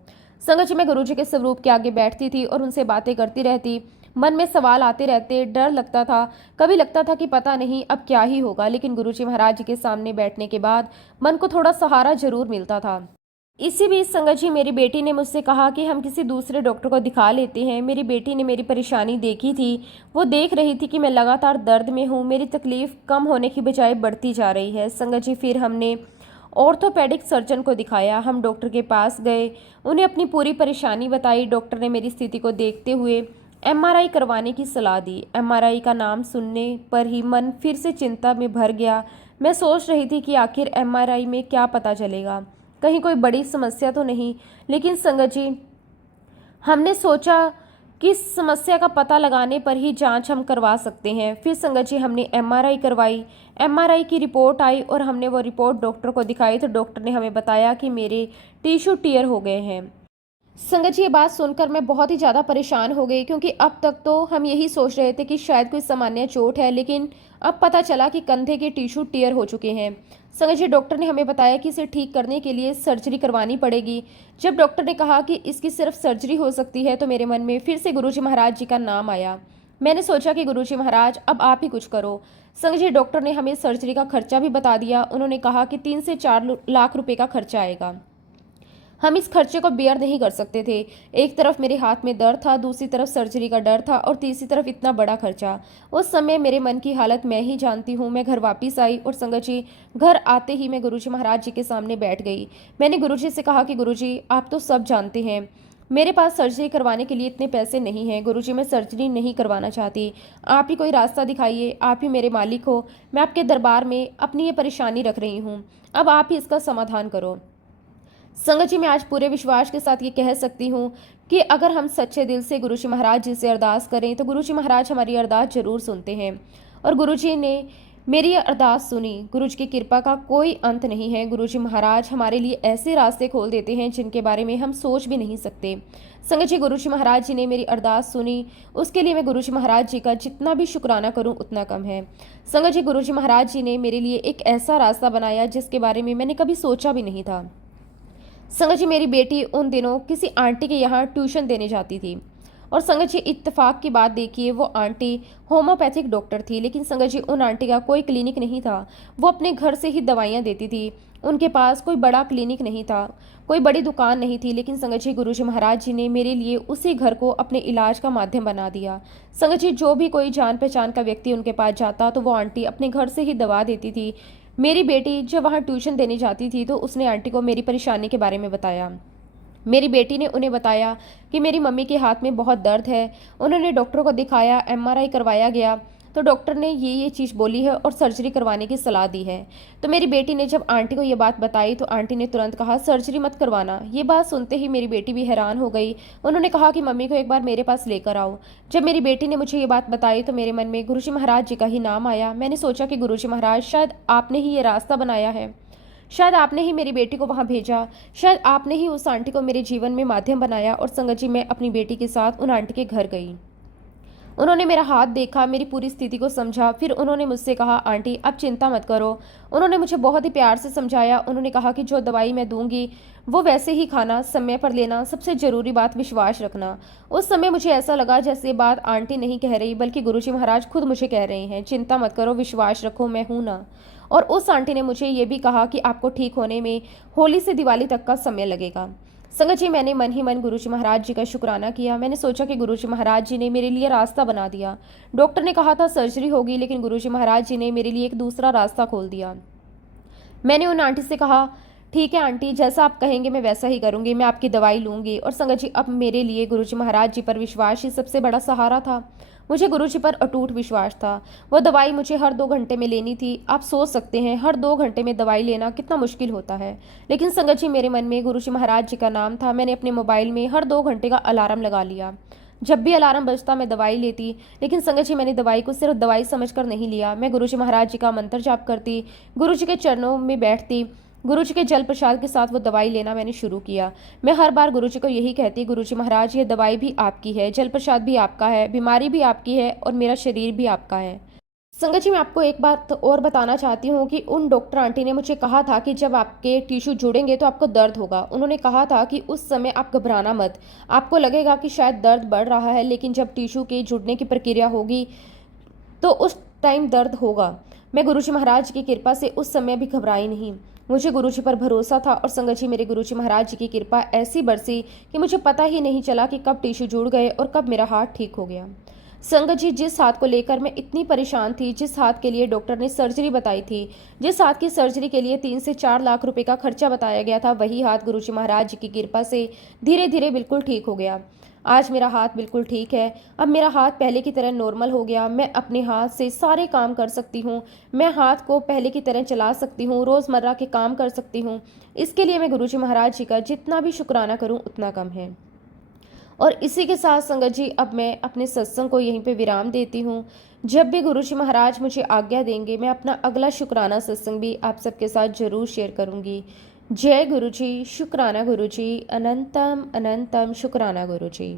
संगत जी, मैं गुरुजी के स्वरूप के आगे बैठती थी और उनसे बातें करती रहती। मन में सवाल आते रहते, डर लगता था। कभी लगता था कि पता नहीं अब क्या ही होगा। लेकिन गुरुजी महाराज जी के सामने बैठने के बाद मन को थोड़ा सहारा जरूर मिलता था। इसी बीच संगत जी मेरी बेटी ने मुझसे कहा कि हम किसी दूसरे डॉक्टर को दिखा लेते हैं। मेरी बेटी ने मेरी परेशानी देखी थी। वो देख रही थी कि मैं लगातार दर्द में हूँ। मेरी तकलीफ कम होने की बजाय बढ़ती जा रही है। संगत जी फिर हमने ऑर्थोपेडिक सर्जन को दिखाया। हम डॉक्टर के पास गए, उन्हें अपनी पूरी परेशानी बताई। डॉक्टर ने मेरी स्थिति को देखते हुए एमआरआई करवाने की सलाह दी। एमआरआई का नाम सुनने पर ही मन फिर से चिंता में भर गया। मैं सोच रही थी कि आखिर एमआरआई में क्या पता चलेगा, कहीं कोई बड़ी समस्या तो नहीं। लेकिन संगत जी हमने सोचा कि समस्या का पता लगाने पर ही जांच हम करवा सकते हैं। फिर संगत जी हमने एमआरआई करवाई। एमआरआई की रिपोर्ट आई और हमने वो रिपोर्ट डॉक्टर को दिखाई तो डॉक्टर ने हमें बताया कि मेरे टिश्यू टीयर हो गए हैं। संगत जी ये बात सुनकर मैं बहुत ही ज़्यादा परेशान हो गई, क्योंकि अब तक तो हम यही सोच रहे थे कि शायद कोई सामान्य चोट है, लेकिन अब पता चला कि कंधे के टिश्यू टीयर हो चुके हैं। संगत जी डॉक्टर ने हमें बताया कि इसे ठीक करने के लिए सर्जरी करवानी पड़ेगी। जब डॉक्टर ने कहा कि इसकी सिर्फ सर्जरी हो सकती है तो मेरे मन में फिर से गुरुजी महाराज जी का नाम आया। मैंने सोचा कि गुरुजी महाराज अब आप ही कुछ करो। संगत जी डॉक्टर ने हमें सर्जरी का खर्चा भी बता दिया। उन्होंने कहा कि 3 से 4 लाख रुपए का खर्चा आएगा। हम इस खर्चे को बेयर नहीं कर सकते थे। एक तरफ मेरे हाथ में दर्द था, दूसरी तरफ सर्जरी का डर था और तीसरी तरफ इतना बड़ा खर्चा। उस समय मेरे मन की हालत मैं ही जानती हूँ। मैं घर वापस आई और संगत जी घर आते ही मैं गुरुजी महाराज जी के सामने बैठ गई। मैंने गुरुजी से कहा कि गुरुजी आप तो सब जानते हैं, मेरे पास सर्जरी करवाने के लिए इतने पैसे नहीं हैं। गुरुजी मैं सर्जरी नहीं करवाना चाहती, आप ही कोई रास्ता दिखाइए, आप ही मेरे मालिक हो। मैं आपके दरबार में अपनी ये परेशानी रख रही हूँ, अब आप ही इसका समाधान करो। संगत जी मैं आज पूरे विश्वास के साथ ये कह सकती हूँ कि अगर हम सच्चे दिल से गुरुजी महाराज जी से अरदास करें तो गुरुजी महाराज हमारी अरदास जरूर सुनते हैं। और गुरुजी ने मेरी ये अरदास सुनी। गुरुजी की कृपा का कोई अंत नहीं है। गुरुजी महाराज हमारे लिए ऐसे रास्ते खोल देते हैं जिनके बारे में हम सोच भी नहीं सकते। संगत जी गुरुजी महाराज जी ने मेरी अरदास सुनी, उसके लिए मैं गुरुजी महाराज जी का जितना भी शुक्राना करूं उतना कम है। संगत जी गुरुजी महाराज जी ने मेरे लिए एक ऐसा रास्ता बनाया जिसके बारे में मैंने कभी सोचा भी नहीं था। संगत जी मेरी बेटी उन दिनों किसी आंटी के यहाँ ट्यूशन देने जाती थी और संगत जी इत्तेफाक की बात देखिए, वो आंटी होम्योपैथिक डॉक्टर थी। लेकिन संगत जी उन आंटी का कोई क्लिनिक नहीं था, वो अपने घर से ही दवाइयाँ देती थी। उनके पास कोई बड़ा क्लिनिक नहीं था, कोई बड़ी दुकान नहीं थी। लेकिन संगत जी गुरुजी महाराज जी ने मेरे लिए उसी घर को अपने इलाज का माध्यम बना दिया। संगत जी जो भी कोई जान पहचान का व्यक्ति उनके पास जाता तो वो आंटी अपने घर से ही दवा देती थी। मेरी बेटी जब वहाँ ट्यूशन देने जाती थी तो उसने आंटी को मेरी परेशानी के बारे में बताया। मेरी बेटी ने उन्हें बताया कि मेरी मम्मी के हाथ में बहुत दर्द है। उन्होंने डॉक्टर को दिखाया, एमआरआई करवाया गया तो डॉक्टर ने ये चीज़ बोली है और सर्जरी करवाने की सलाह दी है। तो मेरी बेटी ने जब आंटी को ये बात बताई तो आंटी ने तुरंत कहा सर्जरी मत करवाना। ये बात सुनते ही मेरी बेटी भी हैरान हो गई। उन्होंने कहा कि मम्मी को एक बार मेरे पास लेकर आओ। जब मेरी बेटी ने मुझे ये बात बताई तो मेरे मन में गुरुजी महाराज जी का ही नाम आया। मैंने सोचा कि गुरुजी महाराज शायद आपने ही ये रास्ता बनाया है, शायद आपने ही मेरी बेटी को वहाँ भेजा, शायद आपने ही उस आंटी को मेरे जीवन में माध्यम बनाया। और संगत जी मैं अपनी बेटी के साथ उन आंटी के घर गई। उन्होंने मेरा हाथ देखा, मेरी पूरी स्थिति को समझा। फिर उन्होंने मुझसे कहा आंटी अब चिंता मत करो। उन्होंने मुझे बहुत ही प्यार से समझाया। उन्होंने कहा कि जो दवाई मैं दूंगी वो वैसे ही खाना, समय पर लेना, सबसे ज़रूरी बात विश्वास रखना। उस समय मुझे ऐसा लगा जैसे बात आंटी नहीं कह रही बल्कि गुरुजी महाराज खुद मुझे कह रहे हैं, चिंता मत करो, विश्वास रखो, मैं हूँ ना। और उस आंटी ने मुझे ये भी कहा कि आपको ठीक होने में होली से दिवाली तक का समय लगेगा। संगत जी मैंने मन ही मन गुरुजी महाराज जी का शुक्राना किया। मैंने सोचा कि गुरुजी महाराज जी ने मेरे लिए रास्ता बना दिया। डॉक्टर ने कहा था सर्जरी होगी, लेकिन गुरुजी महाराज जी ने मेरे लिए एक दूसरा रास्ता खोल दिया। मैंने उन आंटी से कहा ठीक है आंटी, जैसा आप कहेंगे मैं वैसा ही करूंगी, मैं आपकी दवाई लूंगी। और संगत जी अब मेरे लिए गुरुजी महाराज जी पर विश्वास ही सबसे बड़ा सहारा था। मुझे गुरुजी पर अटूट विश्वास था। वो दवाई मुझे हर 2 घंटे में लेनी थी। आप सोच सकते हैं हर 2 घंटे में दवाई लेना कितना मुश्किल होता है। लेकिन संगत जी मेरे मन में गुरुजी महाराज जी का नाम था। मैंने अपने मोबाइल में हर 2 घंटे का अलार्म लगा लिया। जब भी अलार्म बजता मैं दवाई लेती। लेकिन संगत जी मैंने दवाई को सिर्फ दवाई समझकर नहीं लिया। मैं गुरुजी महाराज जी का मंत्र जाप करती, गुरुजी के चरणों में बैठती, गुरुजी के जल प्रसाद के साथ वो दवाई लेना मैंने शुरू किया। मैं हर बार गुरुजी को यही कहती, गुरुजी महाराज ये दवाई भी आपकी है, जल प्रसाद भी आपका है, बीमारी भी आपकी है और मेरा शरीर भी आपका है। संगत जी मैं आपको एक बात और बताना चाहती हूँ कि उन डॉक्टर आंटी ने मुझे कहा था कि जब आपके टिश्यू जुड़ेंगे तो आपको दर्द होगा। उन्होंने कहा था कि उस समय आप घबराना मत, आपको लगेगा कि शायद दर्द बढ़ रहा है, लेकिन जब टिश्यू के जुड़ने की प्रक्रिया होगी तो उस टाइम दर्द होगा। मैं गुरुजी महाराज की कृपा से उस समय भी घबराई नहीं। मुझे गुरुजी पर भरोसा था और संगत जी मेरे गुरुजी महाराज जी की कृपा ऐसी बरसी कि मुझे पता ही नहीं चला कि कब टिश्यू जुड़ गए और कब मेरा हाथ ठीक हो गया। संगत जी, जिस हाथ को लेकर मैं इतनी परेशान थी, जिस हाथ के लिए डॉक्टर ने सर्जरी बताई थी, जिस हाथ की सर्जरी के लिए 3 से 4 लाख रुपए का खर्चा बताया गया था, वही हाथ गुरुजी महाराज जी की कृपा से धीरे धीरे बिल्कुल ठीक हो गया। आज मेरा हाथ बिल्कुल ठीक है। अब मेरा हाथ पहले की तरह नॉर्मल हो गया। मैं अपने हाथ से सारे काम कर सकती हूँ। मैं हाथ को पहले की तरह चला सकती हूँ, रोज़मर्रा के काम कर सकती हूँ। इसके लिए मैं गुरुजी महाराज जी का जितना भी शुक्राना करूँ उतना कम है। और इसी के साथ संगत जी, अब मैं अपने सत्संग को यहीं पे विराम देती हूँ। जब भी गुरुजी महाराज मुझे आज्ञा देंगे, मैं अपना अगला शुक्राना सत्संग भी आप सबके साथ ज़रूर शेयर करूँगी। जय गुरुजी, शुक्राना गुरुजी, अनंतम अनंतम शुक्राना गुरुजी।